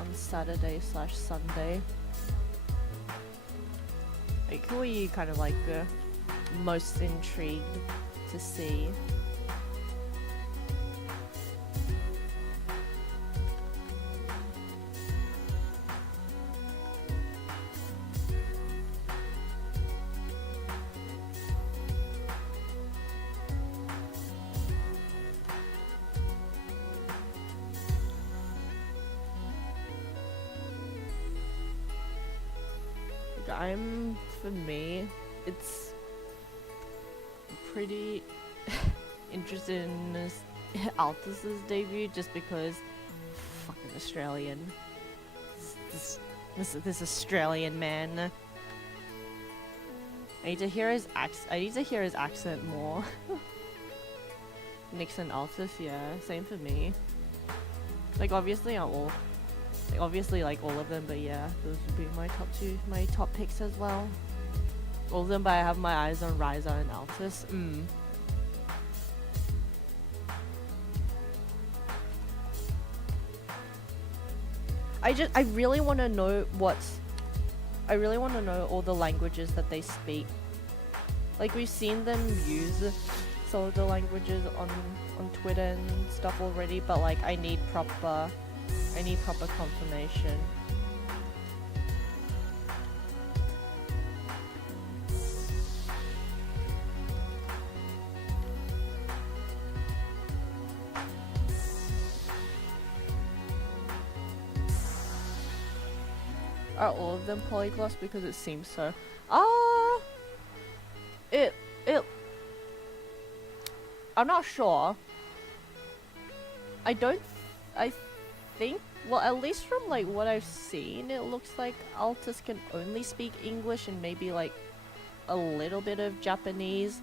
on Saturday/Sunday? Like, who are you kind of like most intrigued to see? For me, it's pretty interested in Altus's debut just because fucking Australian. This Australian man. I need to hear his accent more. Nixon Altus, yeah, same for me. Like, obviously I'm all Like, obviously, like all of them, but yeah, those would be my top picks as well. All of them, but I have my eyes on Ryza and Altus. I really want to know all the languages that they speak. Like, we've seen them use some of the languages on Twitter and stuff already, but like I need proper confirmation. Are all of them polyglots? Because it seems so. I'm not sure. I think, well, at least from like what I've seen, it looks like Altus can only speak English and maybe like a little bit of Japanese.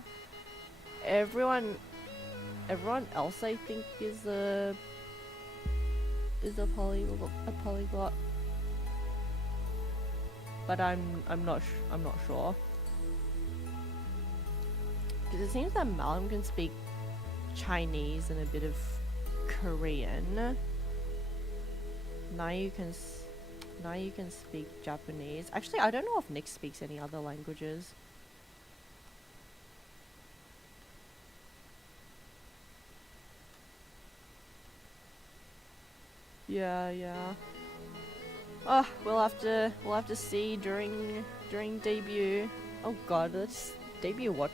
Everyone else, I think, is a polyglot. But I'm not sure. Because it seems that Malcolm can speak Chinese and a bit of Korean. Nayu can speak Japanese. Actually, I don't know if Nick speaks any other languages. Yeah. Oh, we'll have to see during debut. Oh god, that's debut watch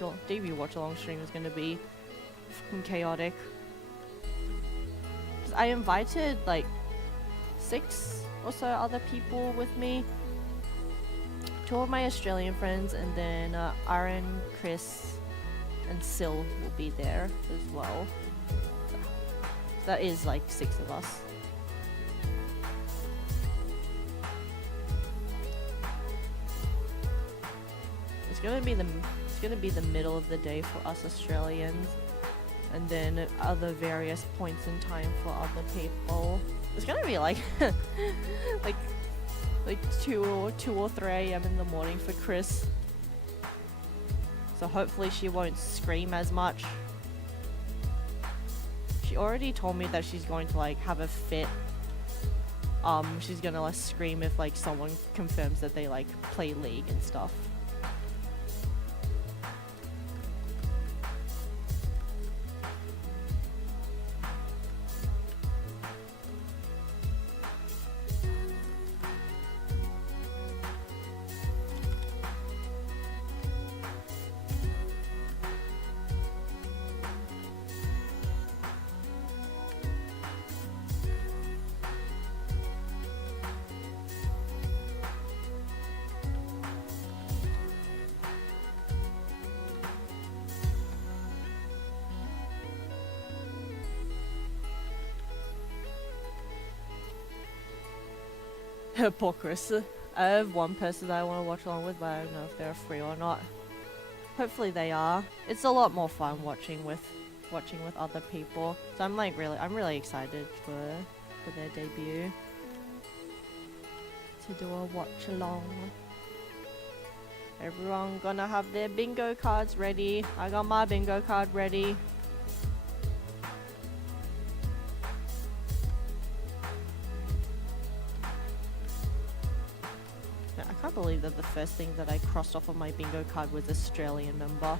along stream is gonna be fucking chaotic. 'Cause I invited like 6 or so other people with me. 2 of my Australian friends, and then Aaron, Chris, and Sil will be there as well. So that is like 6 of us. It's gonna be the middle of the day for us Australians, and then other various points in time for other people. It's gonna be like like 2 or 3 a.m. in the morning for Chris. So hopefully she won't scream as much. She already told me that she's going to like have a fit. She's gonna like scream if like someone confirms that they like play League and stuff. Poor Chris. I have one person that I want to watch along with, but I don't know if they're free or not. Hopefully they are. It's a lot more fun watching with other people. So I'm really excited for their debut. To do a watch along. Everyone gonna have their bingo cards ready. I got my bingo card ready. I can't believe that the first thing that I crossed off on my bingo card was Australian member.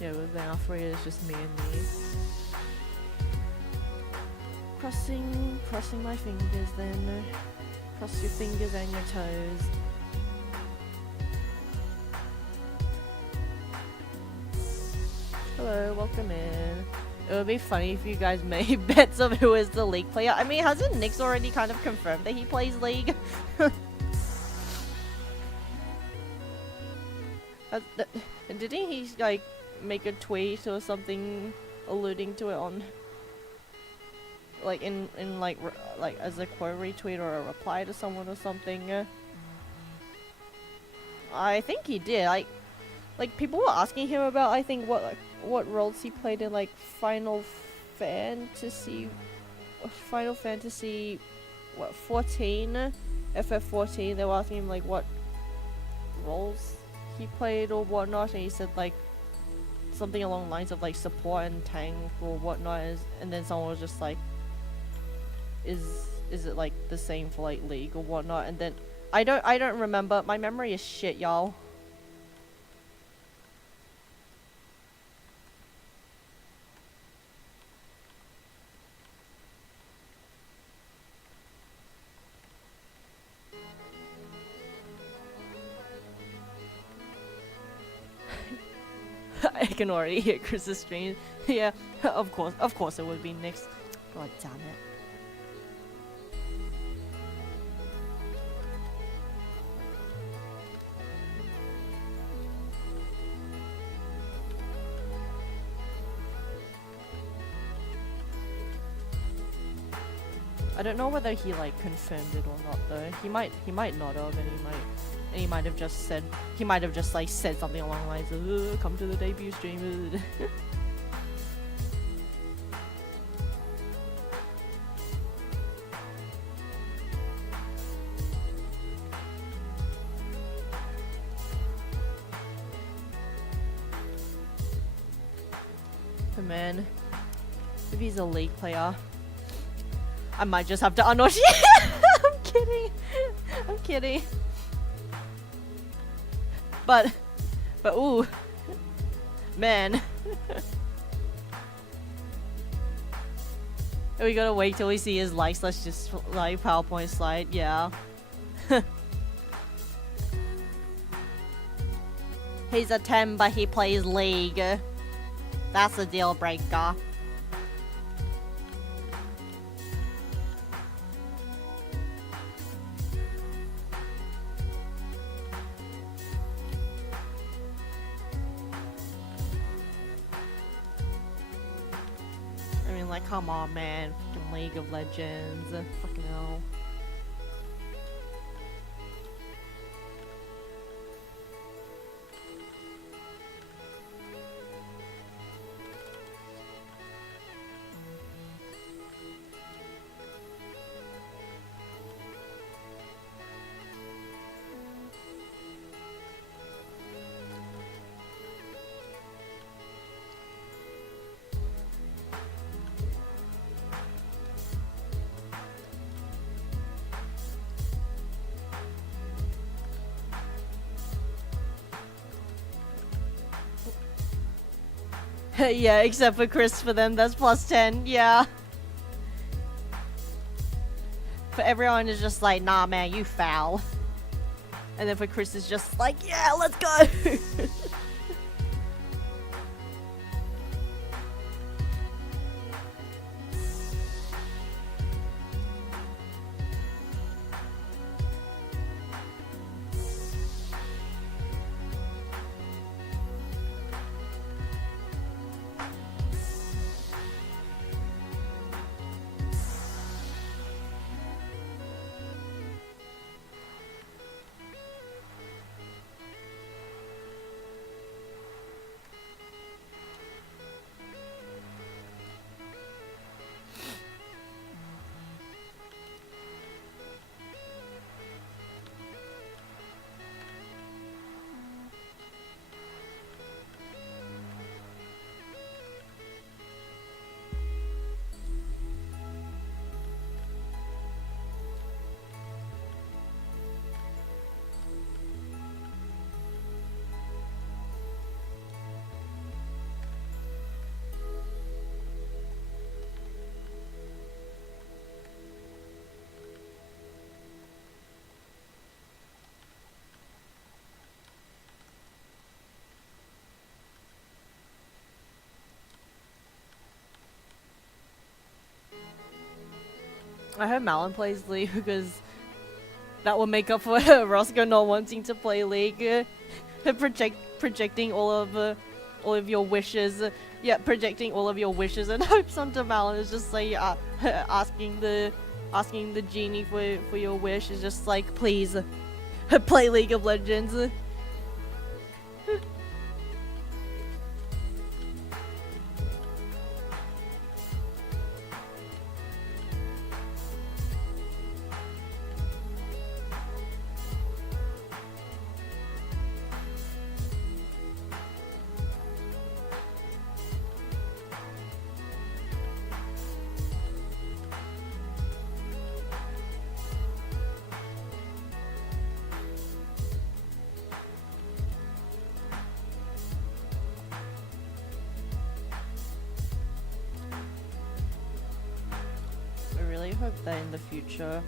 Yeah, with now 3 it's just me and me. Crossing my fingers then. Cross your fingers and your toes. Hello, welcome in. It would be funny if you guys made bets of who is the League player. I mean, hasn't Nyx already kind of confirmed that he plays League? Didn't he like make a tweet or something alluding to it on like in like as a quote retweet or a reply to someone or something? I think he did. like people were asking him about, I think, what roles he played in like Fantasy Final Fantasy what 14 FF14. They were asking him like what roles he played or whatnot, and he said like something along the lines of like support and tank or whatnot, and then someone was just like, is it like the same for like League or whatnot? And then I don't remember. My memory is shit, y'all. I can already hear Chris's stream. Yeah, of course it would be next. God damn it. I don't know whether he like confirmed it or not though. He might not have, and he might have just said, like said something along the lines of come to the debut stream. But man, if he's a League player, I might just have to unaudition. I'm kidding. But ooh, man. We gotta wait till we see his likes. Let's just like PowerPoint slide. Yeah. He's a 10, but he plays League. That's a deal breaker. Like, come on, man. Fucking League of Legends. Fucking hell. Yeah, except for Chris, for them, that's +10, yeah. For everyone is just like, nah man, you foul. And then for Chris is just like, yeah, let's go! I hope Malin plays League because that will make up for Roscoe not wanting to play League. Projecting all of your wishes. Yeah, projecting all of your wishes and hopes onto Malin. Is just like asking the genie for your wish. Is just like, please play League of Legends. really hope that in the future,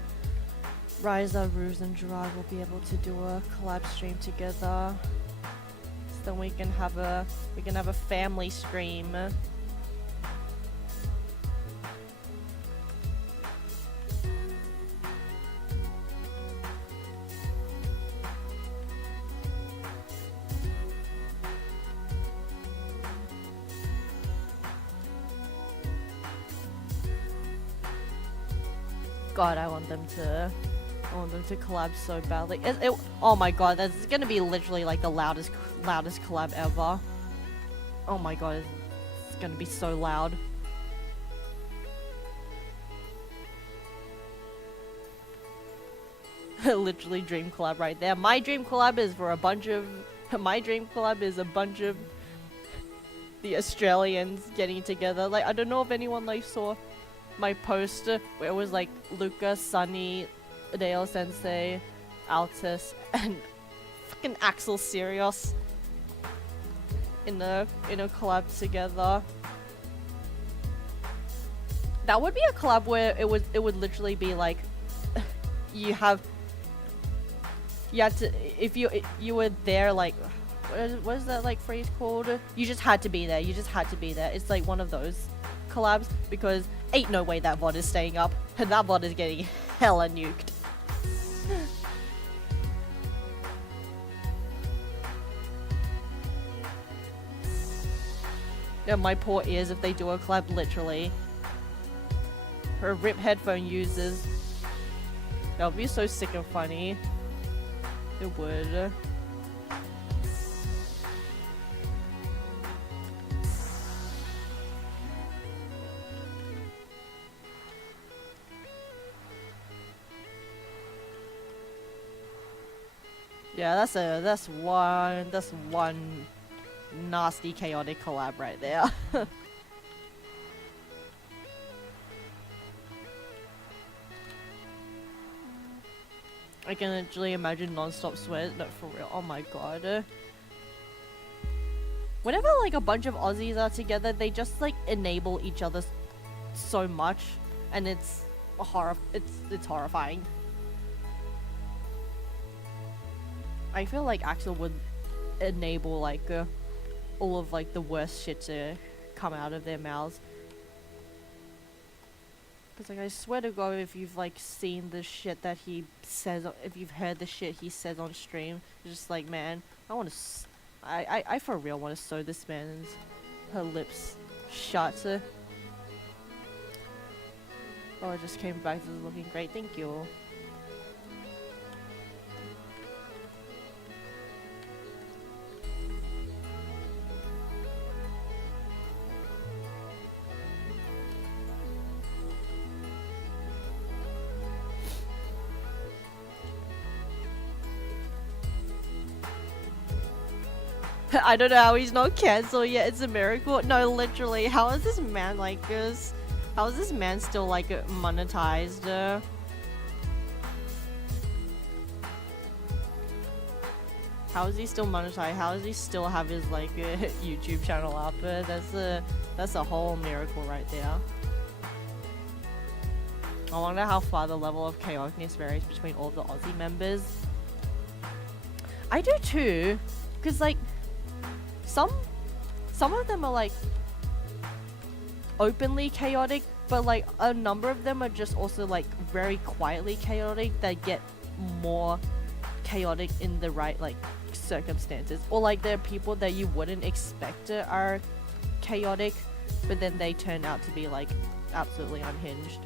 Ryza, Ruse, and Gerard will be able to do a collab stream together. So then we can have a family stream. God, I want them to collab so badly. Oh my god, that's gonna be literally like the loudest collab ever. Oh my god, it's gonna be so loud. Literally dream collab right there. My dream collab is a bunch of the Australians getting together. Like, I don't know if anyone like saw my post where it was like Luca, Sunny, Dale Sensei, Altus, and fucking Axel Sirius in a collab together. That would be a collab where it would literally be like you had to, if you were there, like what is that like phrase called? You just had to be there. It's like one of those collabs, because ain't no way that VOD is staying up. And that VOD is getting hella nuked. Yeah, my poor ears if they do a collab, literally. Her RIP headphone users. That would be so sick and funny. It would. Yeah, that's one nasty chaotic collab right there. I can literally imagine non-stop sweat. No, for real. Oh my god. Whenever like a bunch of Aussies are together, they just like enable each other so much, and it's horrifying. I feel like Axel would enable like all of like the worst shit to come out of their mouths. Cause like I swear to God, if you've like seen the shit that he says, if you've heard the shit he says on stream, you're just like, man, I for real want to sew this man's her lips shut. Oh, it just came back to looking great. Thank you. I don't know how he's not cancelled yet. It's a miracle. No, literally. How is this man like this? How is this man still like monetized? How is he still monetized? How does he still have his like YouTube channel up? That's a whole miracle right there. I wonder how far the level of chaoticness varies between all of the Aussie members. I do too, because like some of them are like openly chaotic, but like a number of them are just also like very quietly chaotic that get more chaotic in the right like circumstances, or like there are people that you wouldn't expect are chaotic, but then they turn out to be like absolutely unhinged.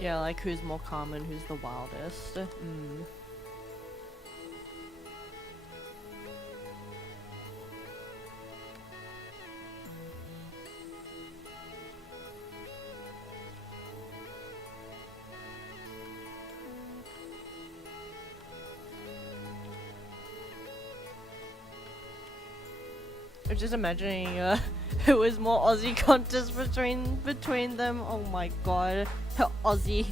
Yeah, like who's more calm and who's the wildest. I'm just imagining it was more Aussie contest between them. Oh my god. Aussie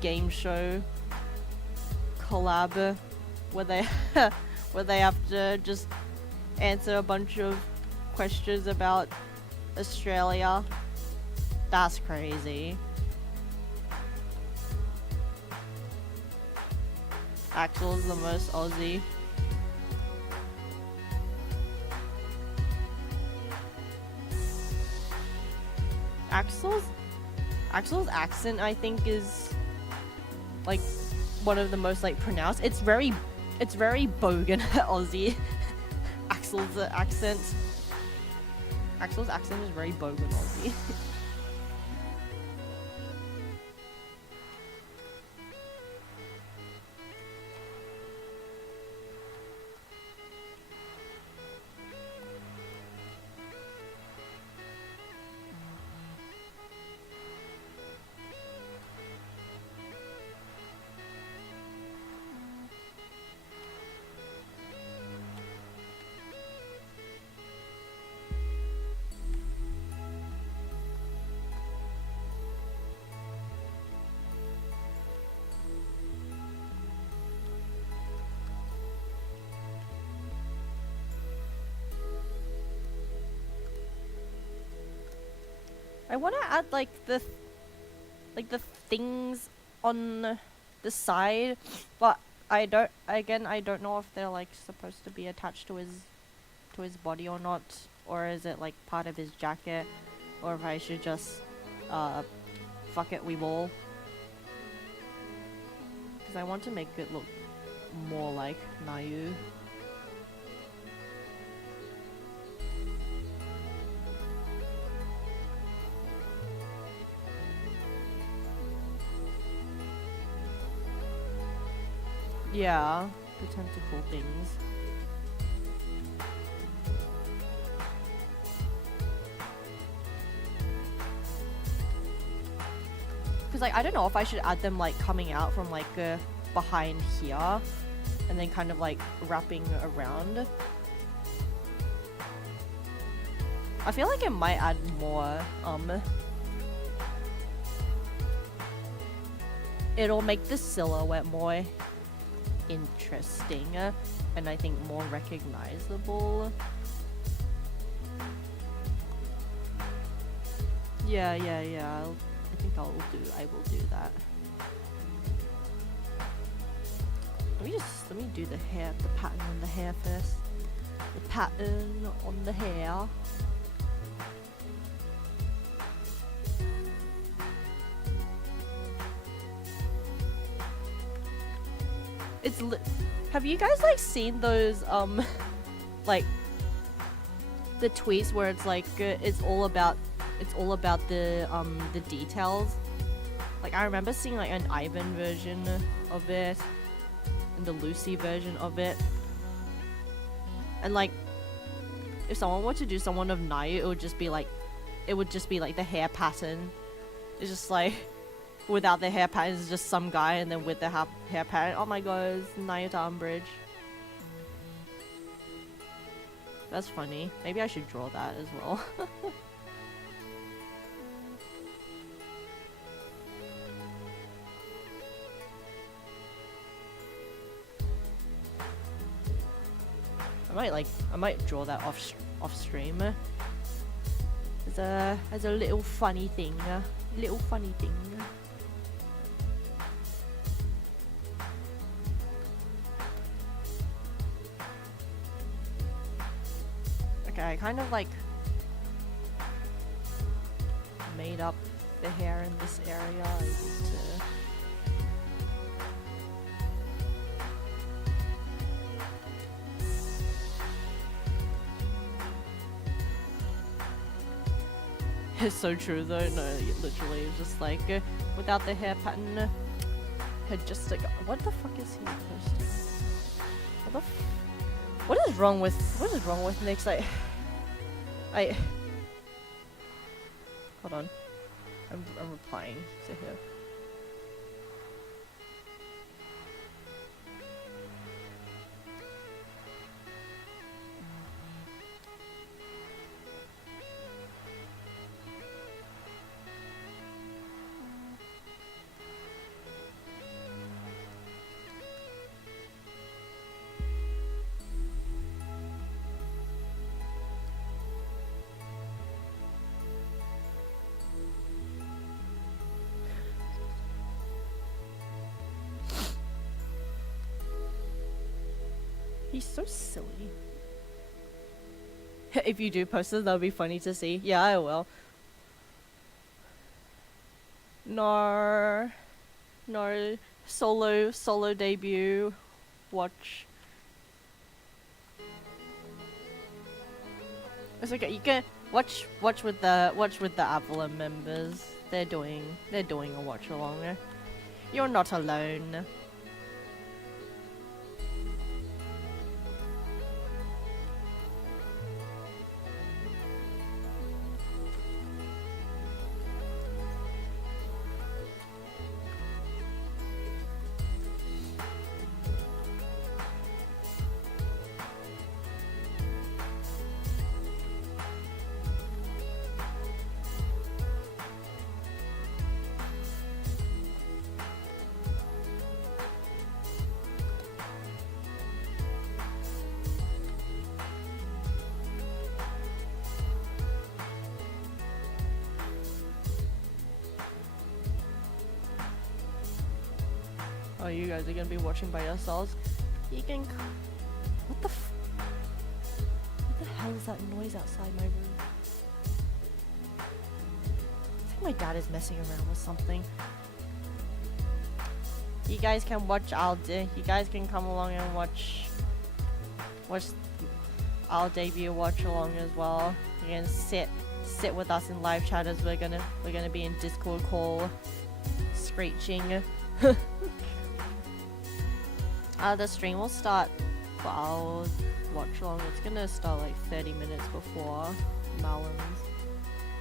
game show collab where they where they have to just answer a bunch of questions about Australia. That's crazy. Axel's the most Aussie. Axel's accent, I think, is like one of the most like pronounced. It's very bogan Aussie. Axel's accent is very bogan Aussie. I want to add like the things on the side, but I don't know if they're like supposed to be attached to his body or not, or is it like part of his jacket, or if I should just fuck it, we will, because I want to make it look more like Nayu. Yeah, the tentacle things. Because like I don't know if I should add them like coming out from like behind here and then kind of like wrapping around. I feel like it might add more it'll make the silhouette more interesting and I think more recognizable. Yeah. I think I will do that. Let me do the pattern on the hair first. The pattern on the hair. Have you guys like seen those like the tweets where it's like it's all about the details? Like I remember seeing like an Ivan version of it and the Lucy version of it, and like if someone were to do someone of Nayu, it would just be like the hair pattern. It's just like without the hair pattern, it's just some guy, and then with the hair pattern, oh my god, it's Nayu to Umbridge. That's funny. Maybe I should draw that as well. I might draw that off stream as a little funny thing. Okay, I kind of like made up the hair in this area. I need to it's so true though. No, literally, it's just like without the hair pattern, had just like what the fuck is he posting? What is wrong with Nick's? I hold on. I'm replying to him. He's so silly. If you do post it, that'll be funny to see. Yeah, I will. No. No. Solo debut. Watch. It's okay. You can watch with the Avalon members. They're doing a watch along. You're not alone. Oh, you guys are gonna be watching by yourselves. You can. What the hell is that noise outside my room? I think my dad is messing around with something. You guys can watch you guys can come along and watch our debut watch along as well. You can sit with us in live chat as we're gonna be in Discord call screeching. The stream will start for our watch along. It's gonna start like 30 minutes before Malon's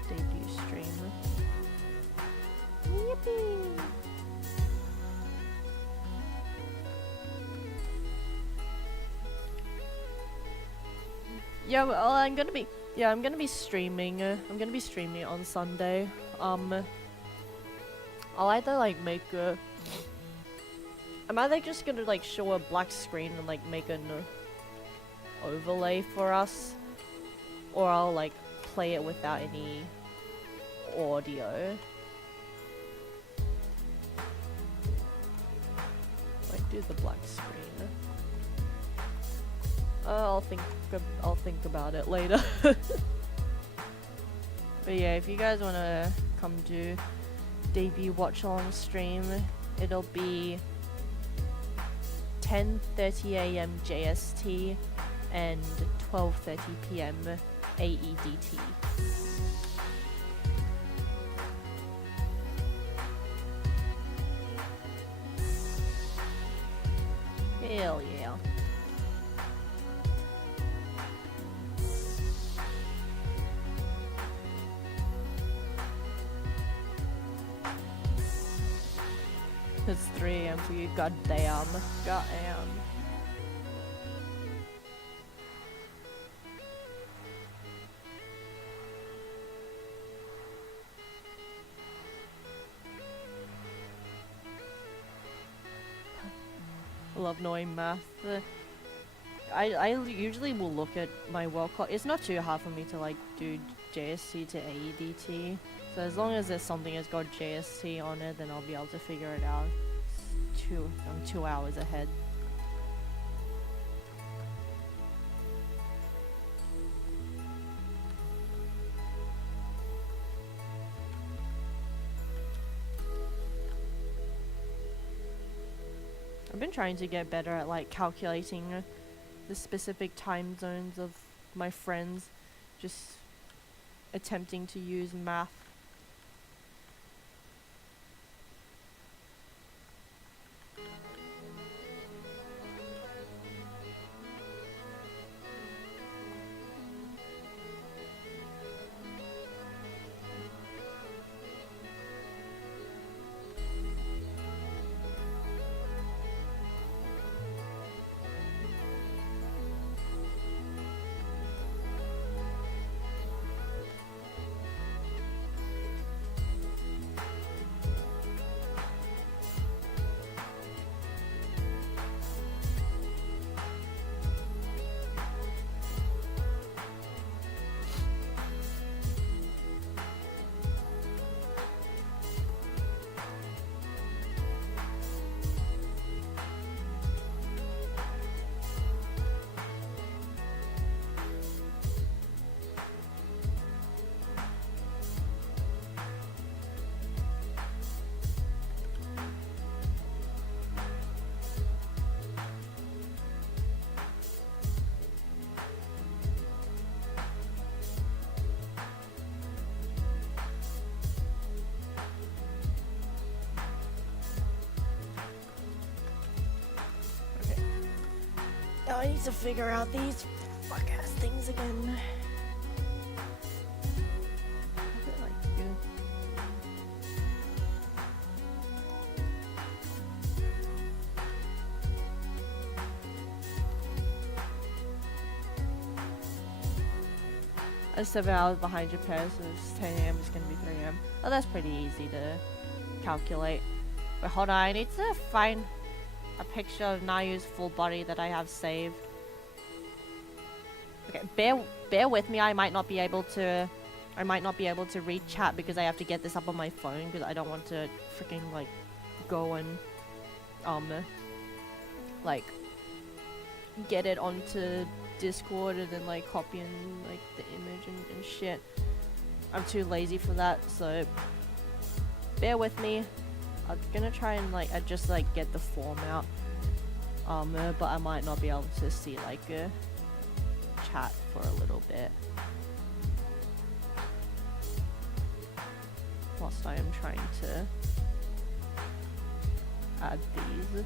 debut stream. Yippee! Yeah, well, I'm gonna be streaming. I'm gonna be streaming on Sunday. I'll either like make a. I'm either just gonna like show a black screen and like make an overlay for us, or I'll like play it without any audio. Like do the black screen. I'll think about it later. But yeah, if you guys wanna come do debut watch along stream, it'll be 10:30 AM JST and 12:30 PM AEDT. Hell yeah. It's 3 AM for you, goddamn. Goddamn. I love knowing math. I usually will look at my world clock. It's not too hard for me to like do JST to AEDT. So as long as there's something that's got JST on it, then I'll be able to figure it out. I'm 2 hours ahead. I've been trying to get better at like calculating the specific time zones of my friends, just attempting to use math. I need to figure out these fuck ass things again. Is it like good? I 7 hours behind Japan, so it's 10 AM, it's gonna be 3 AM. Oh, that's pretty easy to calculate. But hold on, I need to find a picture of Nayu's full body that I have saved. Okay, bear with me. I might not be able to read chat because I have to get this up on my phone because I don't want to freaking like go and like get it onto Discord and then like copy and like the image and shit. I'm too lazy for that, so bear with me. I'm gonna try and like just like get the form out, but I might not be able to see like a chat for a little bit whilst I am trying to add these.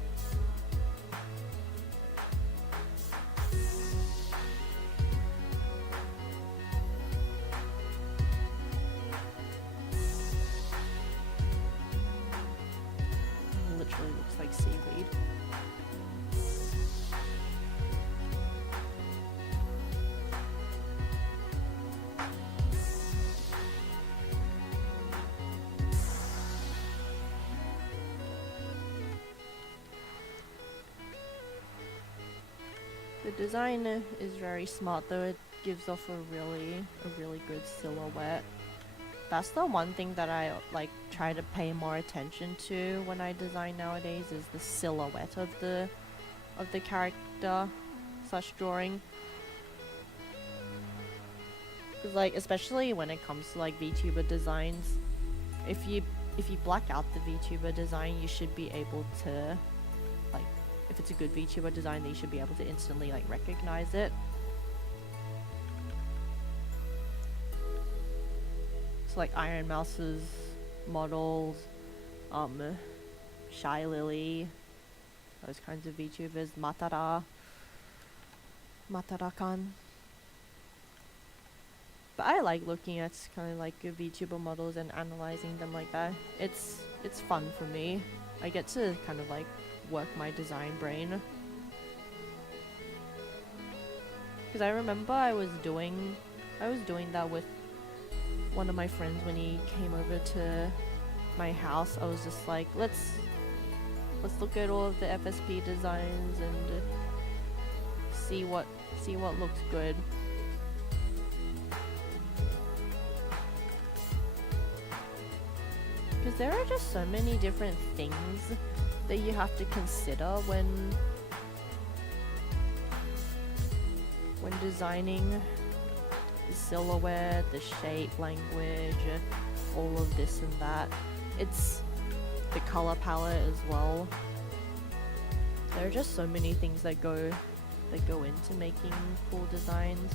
Literally looks like seaweed. The design is very smart though. It gives off a really good silhouette. That's the one thing that I like try to pay more attention to when I design nowadays, is the silhouette of the character slash drawing. Cause like especially when it comes to like VTuber designs, if you black out the VTuber design, you should be able to like, if it's a good VTuber design, then you should be able to instantly like recognize it. So like Iron Mouse's models, Shy Lily, those kinds of VTubers, Matara-kan. But I like looking at kind of like VTuber models and analyzing them like that. It's fun for me. I get to kind of like work my design brain. Because I remember I was doing that with one of my friends when he came over to my house. I was just like, let's look at all of the FSP designs and see what looks good. Because there are just so many different things that you have to consider when designing the silhouette, the shape, language, all of this and that. It's the color palette as well. There are just so many things that go into making cool designs.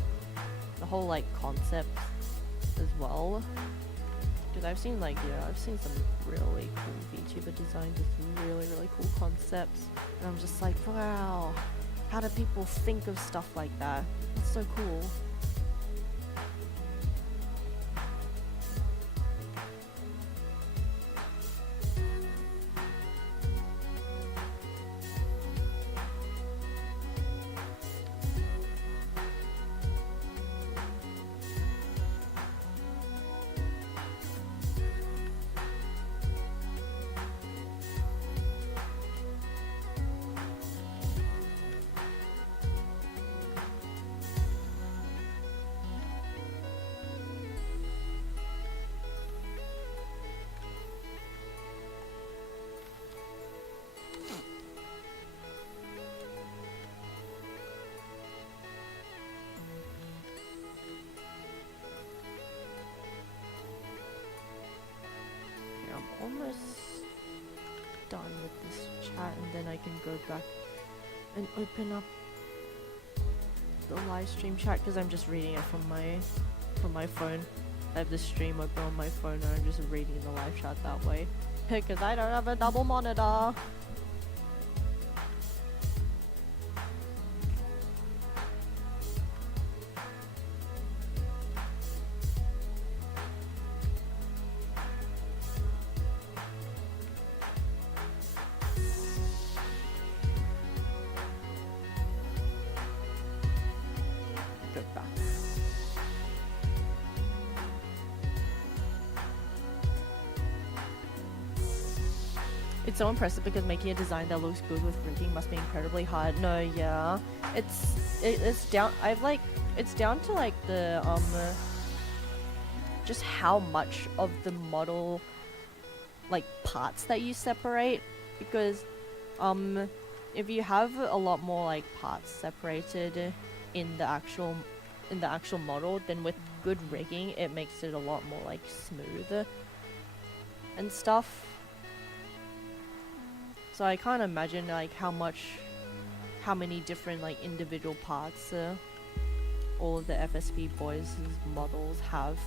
The whole like concept as well. Because I've seen some really cool VTuber designs with really cool concepts, and I'm just like, wow, how do people think of stuff like that? It's so cool. Almost done with this chat, and then I can go back and open up the live stream chat, because I'm just reading it from my phone. I have the stream open on my phone and I'm just reading the live chat that way because I don't have a double monitor. It's so impressive because making a design that looks good with rigging must be incredibly hard. No, yeah, it's down. It's down to like the just how much of the model like parts that you separate, because if you have a lot more like parts separated in the actual model, then with good rigging it makes it a lot more like smooth and stuff. So I can't imagine like how many different like individual parts all of the FSP boys' models have.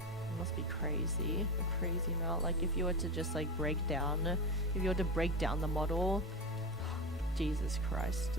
It must be crazy, a crazy amount. Like if you were to just like break down the model, Jesus Christ.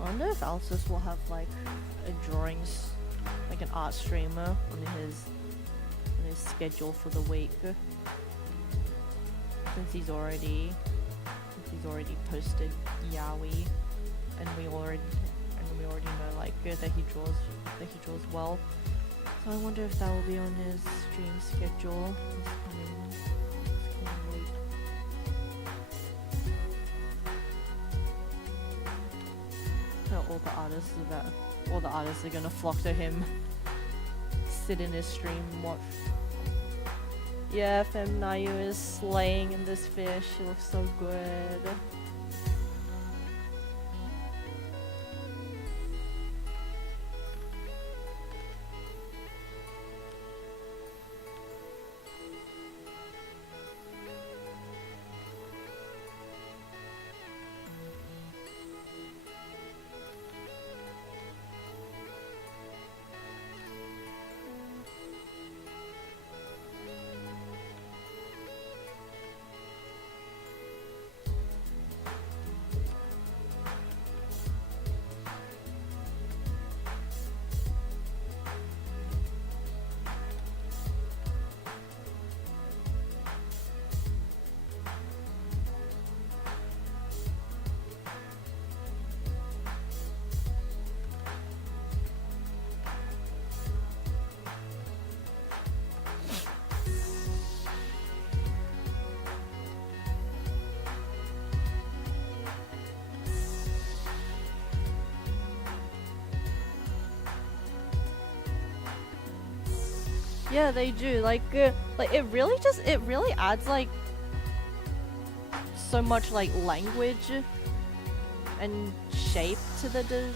I wonder if Altus will have like a drawings, like an art streamer on his schedule for the week, since he's already posted Yaoi, and we already know like that he draws well. So I wonder if that will be on his stream schedule this coming week. All the artists are gonna flock to him, sit in his stream and watch. Yeah, Fem Nayu is slaying in this fish. She looks so good. Yeah, they do. Like it really adds like so much like language and shape to the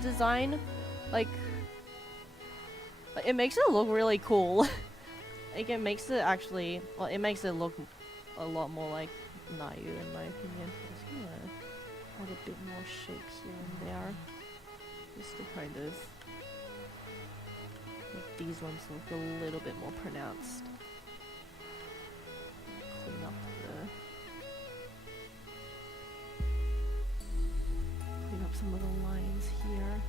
design. Like it makes it look really cool. Like it makes it actually, well, it makes it look a lot more like Nayu in my opinion. I'm just gonna add a bit more shape here and there, just to kind of make these ones look a little bit more pronounced. Clean up some of the lines here.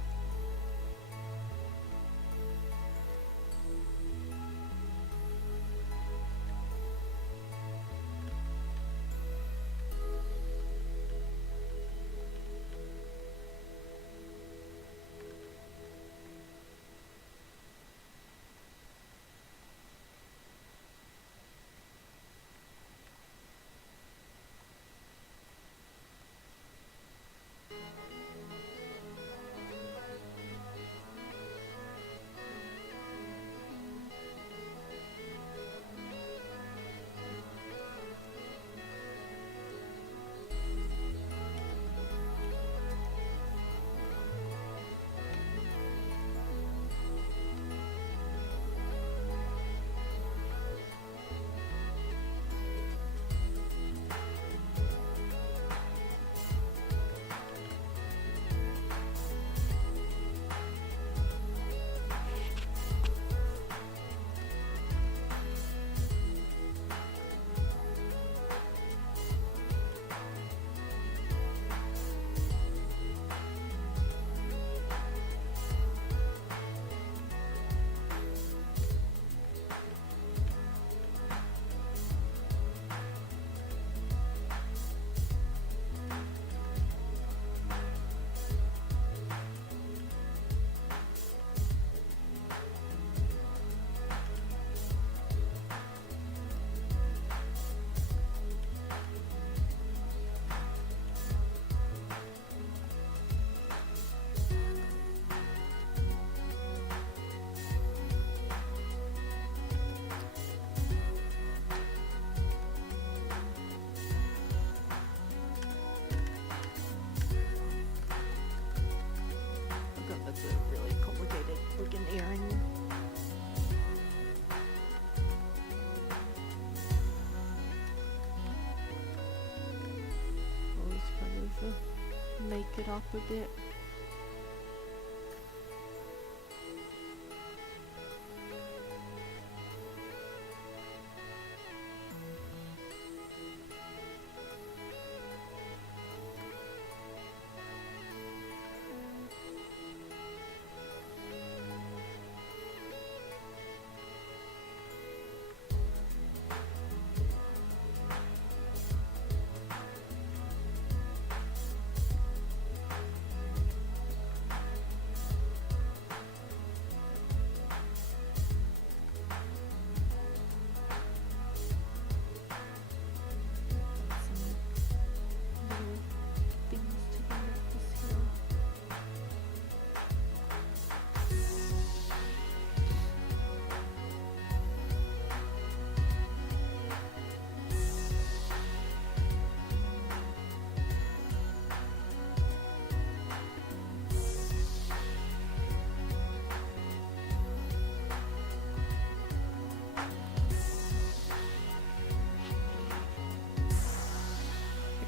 like an earring. Always kind of make it up a bit.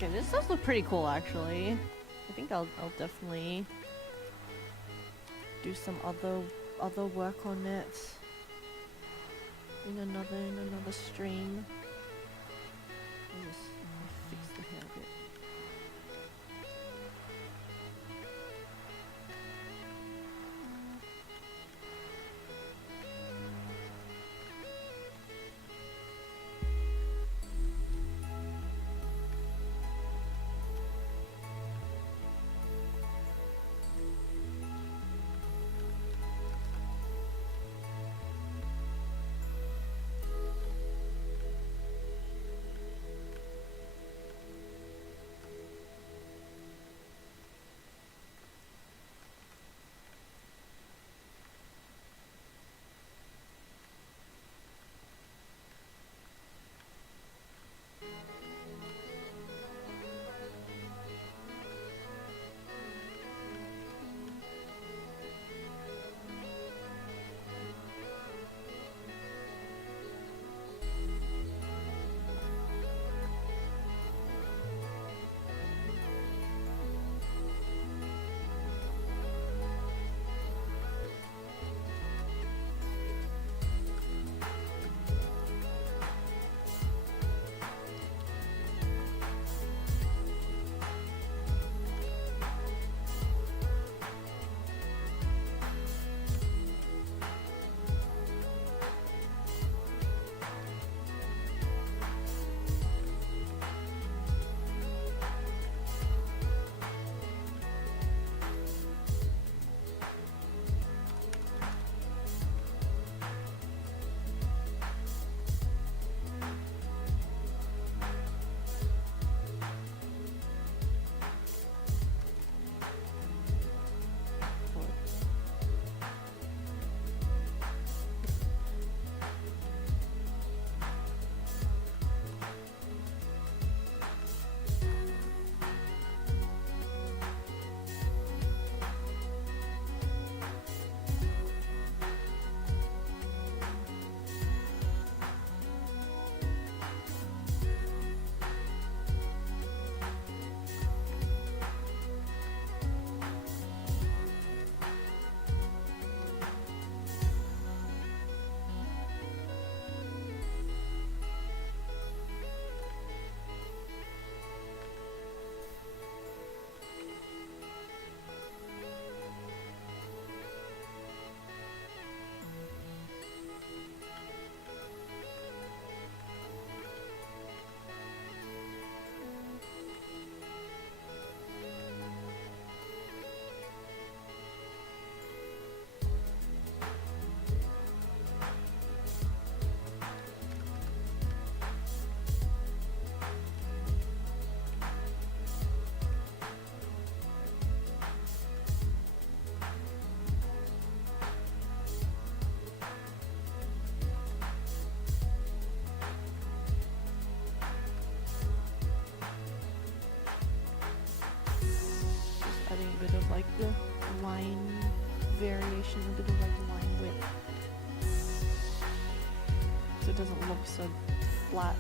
Okay, this does look pretty cool actually. I think I'll definitely do some other work on it in another stream. Let me fix the hair a bit. like the line variation, a bit of like line width, so it doesn't look so flat.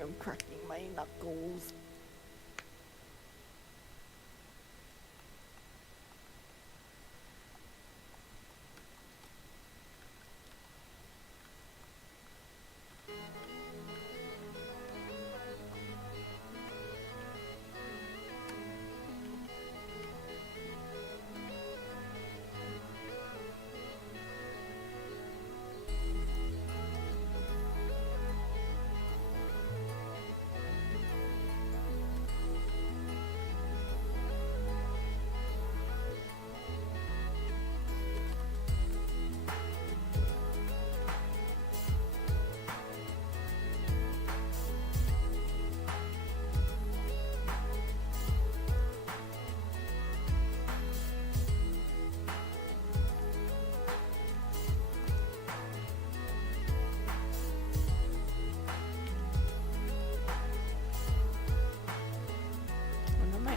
I'm cracking my knuckles.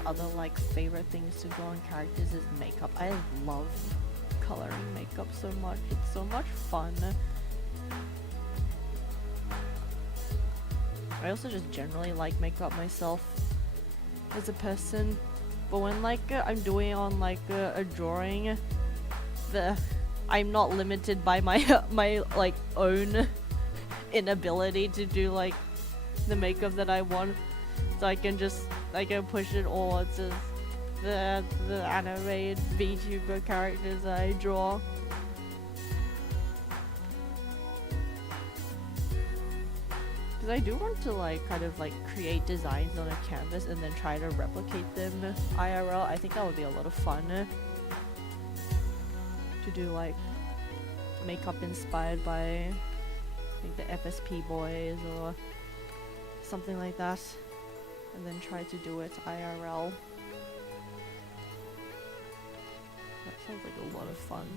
Other like favorite things to draw on characters is makeup. I love coloring makeup so much. It's so much fun. I also just generally like makeup myself as a person, but when like I'm doing on like a drawing, I'm not limited by my my like own inability to do like the makeup that I want, so I can push it all to the animated VTuber characters I draw. Because I do want to like kind of like create designs on a canvas and then try to replicate them IRL. I think that would be a lot of fun to do like makeup inspired by like the FSP boys or something like that, and then try to do it IRL. That sounds like a lot of fun.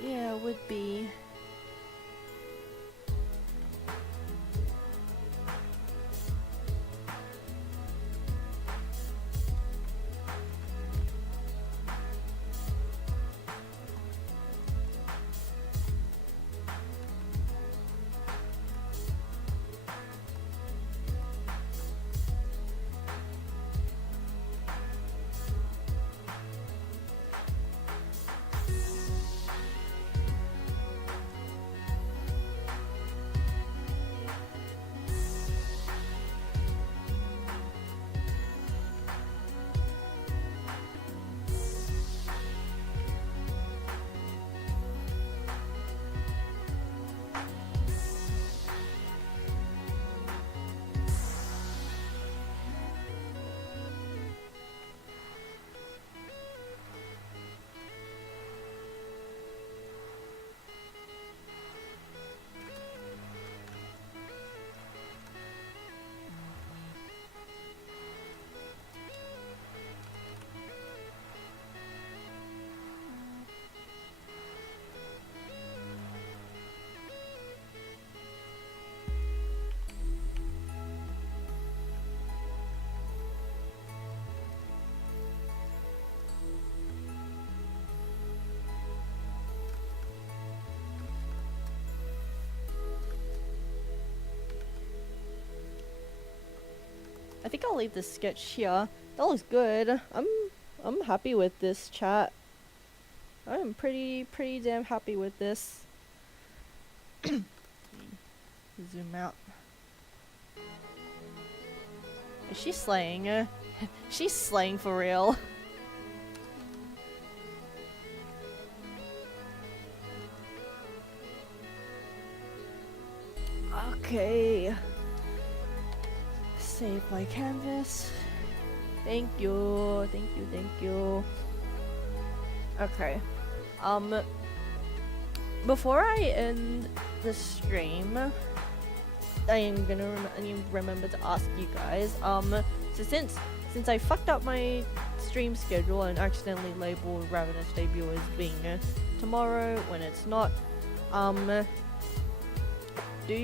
Yeah, it would be. I think I'll leave this sketch here. That looks good. I'm happy with this, chat. I'm pretty damn happy with this. Zoom out. Is she slaying? She's slaying for real. Okay. Save my canvas. Thank you, thank you, thank you. Okay. Before I end the stream, I am gonna remember to ask you guys. So since I fucked up my stream schedule and accidentally labeled Ravenous debut as being tomorrow when it's not, do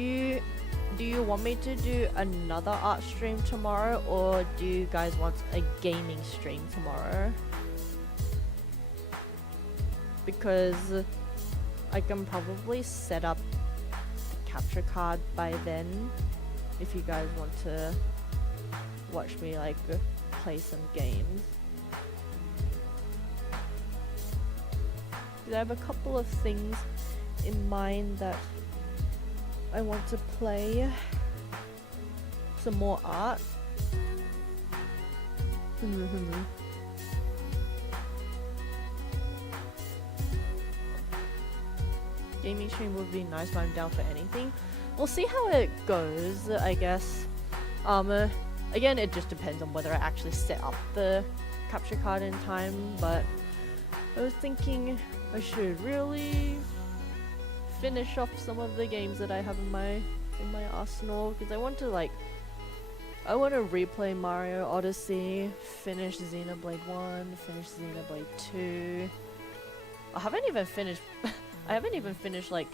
you want me to do another art stream tomorrow, or do you guys want a gaming stream tomorrow? Because I can probably set up the capture card by then if you guys want to watch me like play some games. I have a couple of things in mind that I want to play. Some more art. Gaming stream would be nice, but I'm down for anything. We'll see how it goes, I guess. Again, it just depends on whether I actually set up the capture card in time, but I was thinking I should really finish off some of the games that I have in my arsenal, because I want to replay Mario Odyssey, finish Xenoblade 1, finish Xenoblade 2. I haven't even finished like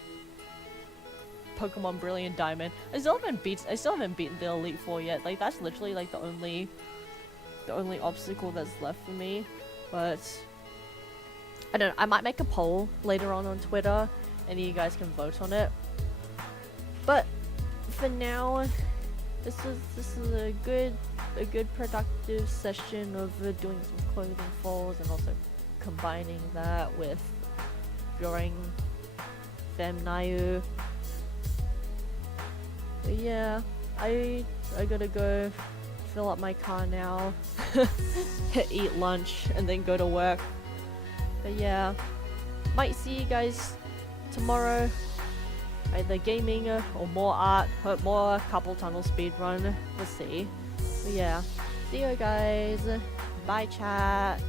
Pokemon Brilliant Diamond. I still haven't beaten the Elite Four yet. Like, that's literally like the only obstacle that's left for me. But I don't know, I might make a poll later on Twitter and you guys can vote on it. But for now, this is a good productive session of doing some clothing falls and also combining that with drawing Fem Nayu. But yeah, I gotta go fill up my car now, eat lunch, and then go to work. But yeah, might see you guys tomorrow, either gaming or more art, more couple tunnel speedrun. We'll see. But yeah, see you guys. Bye, chat.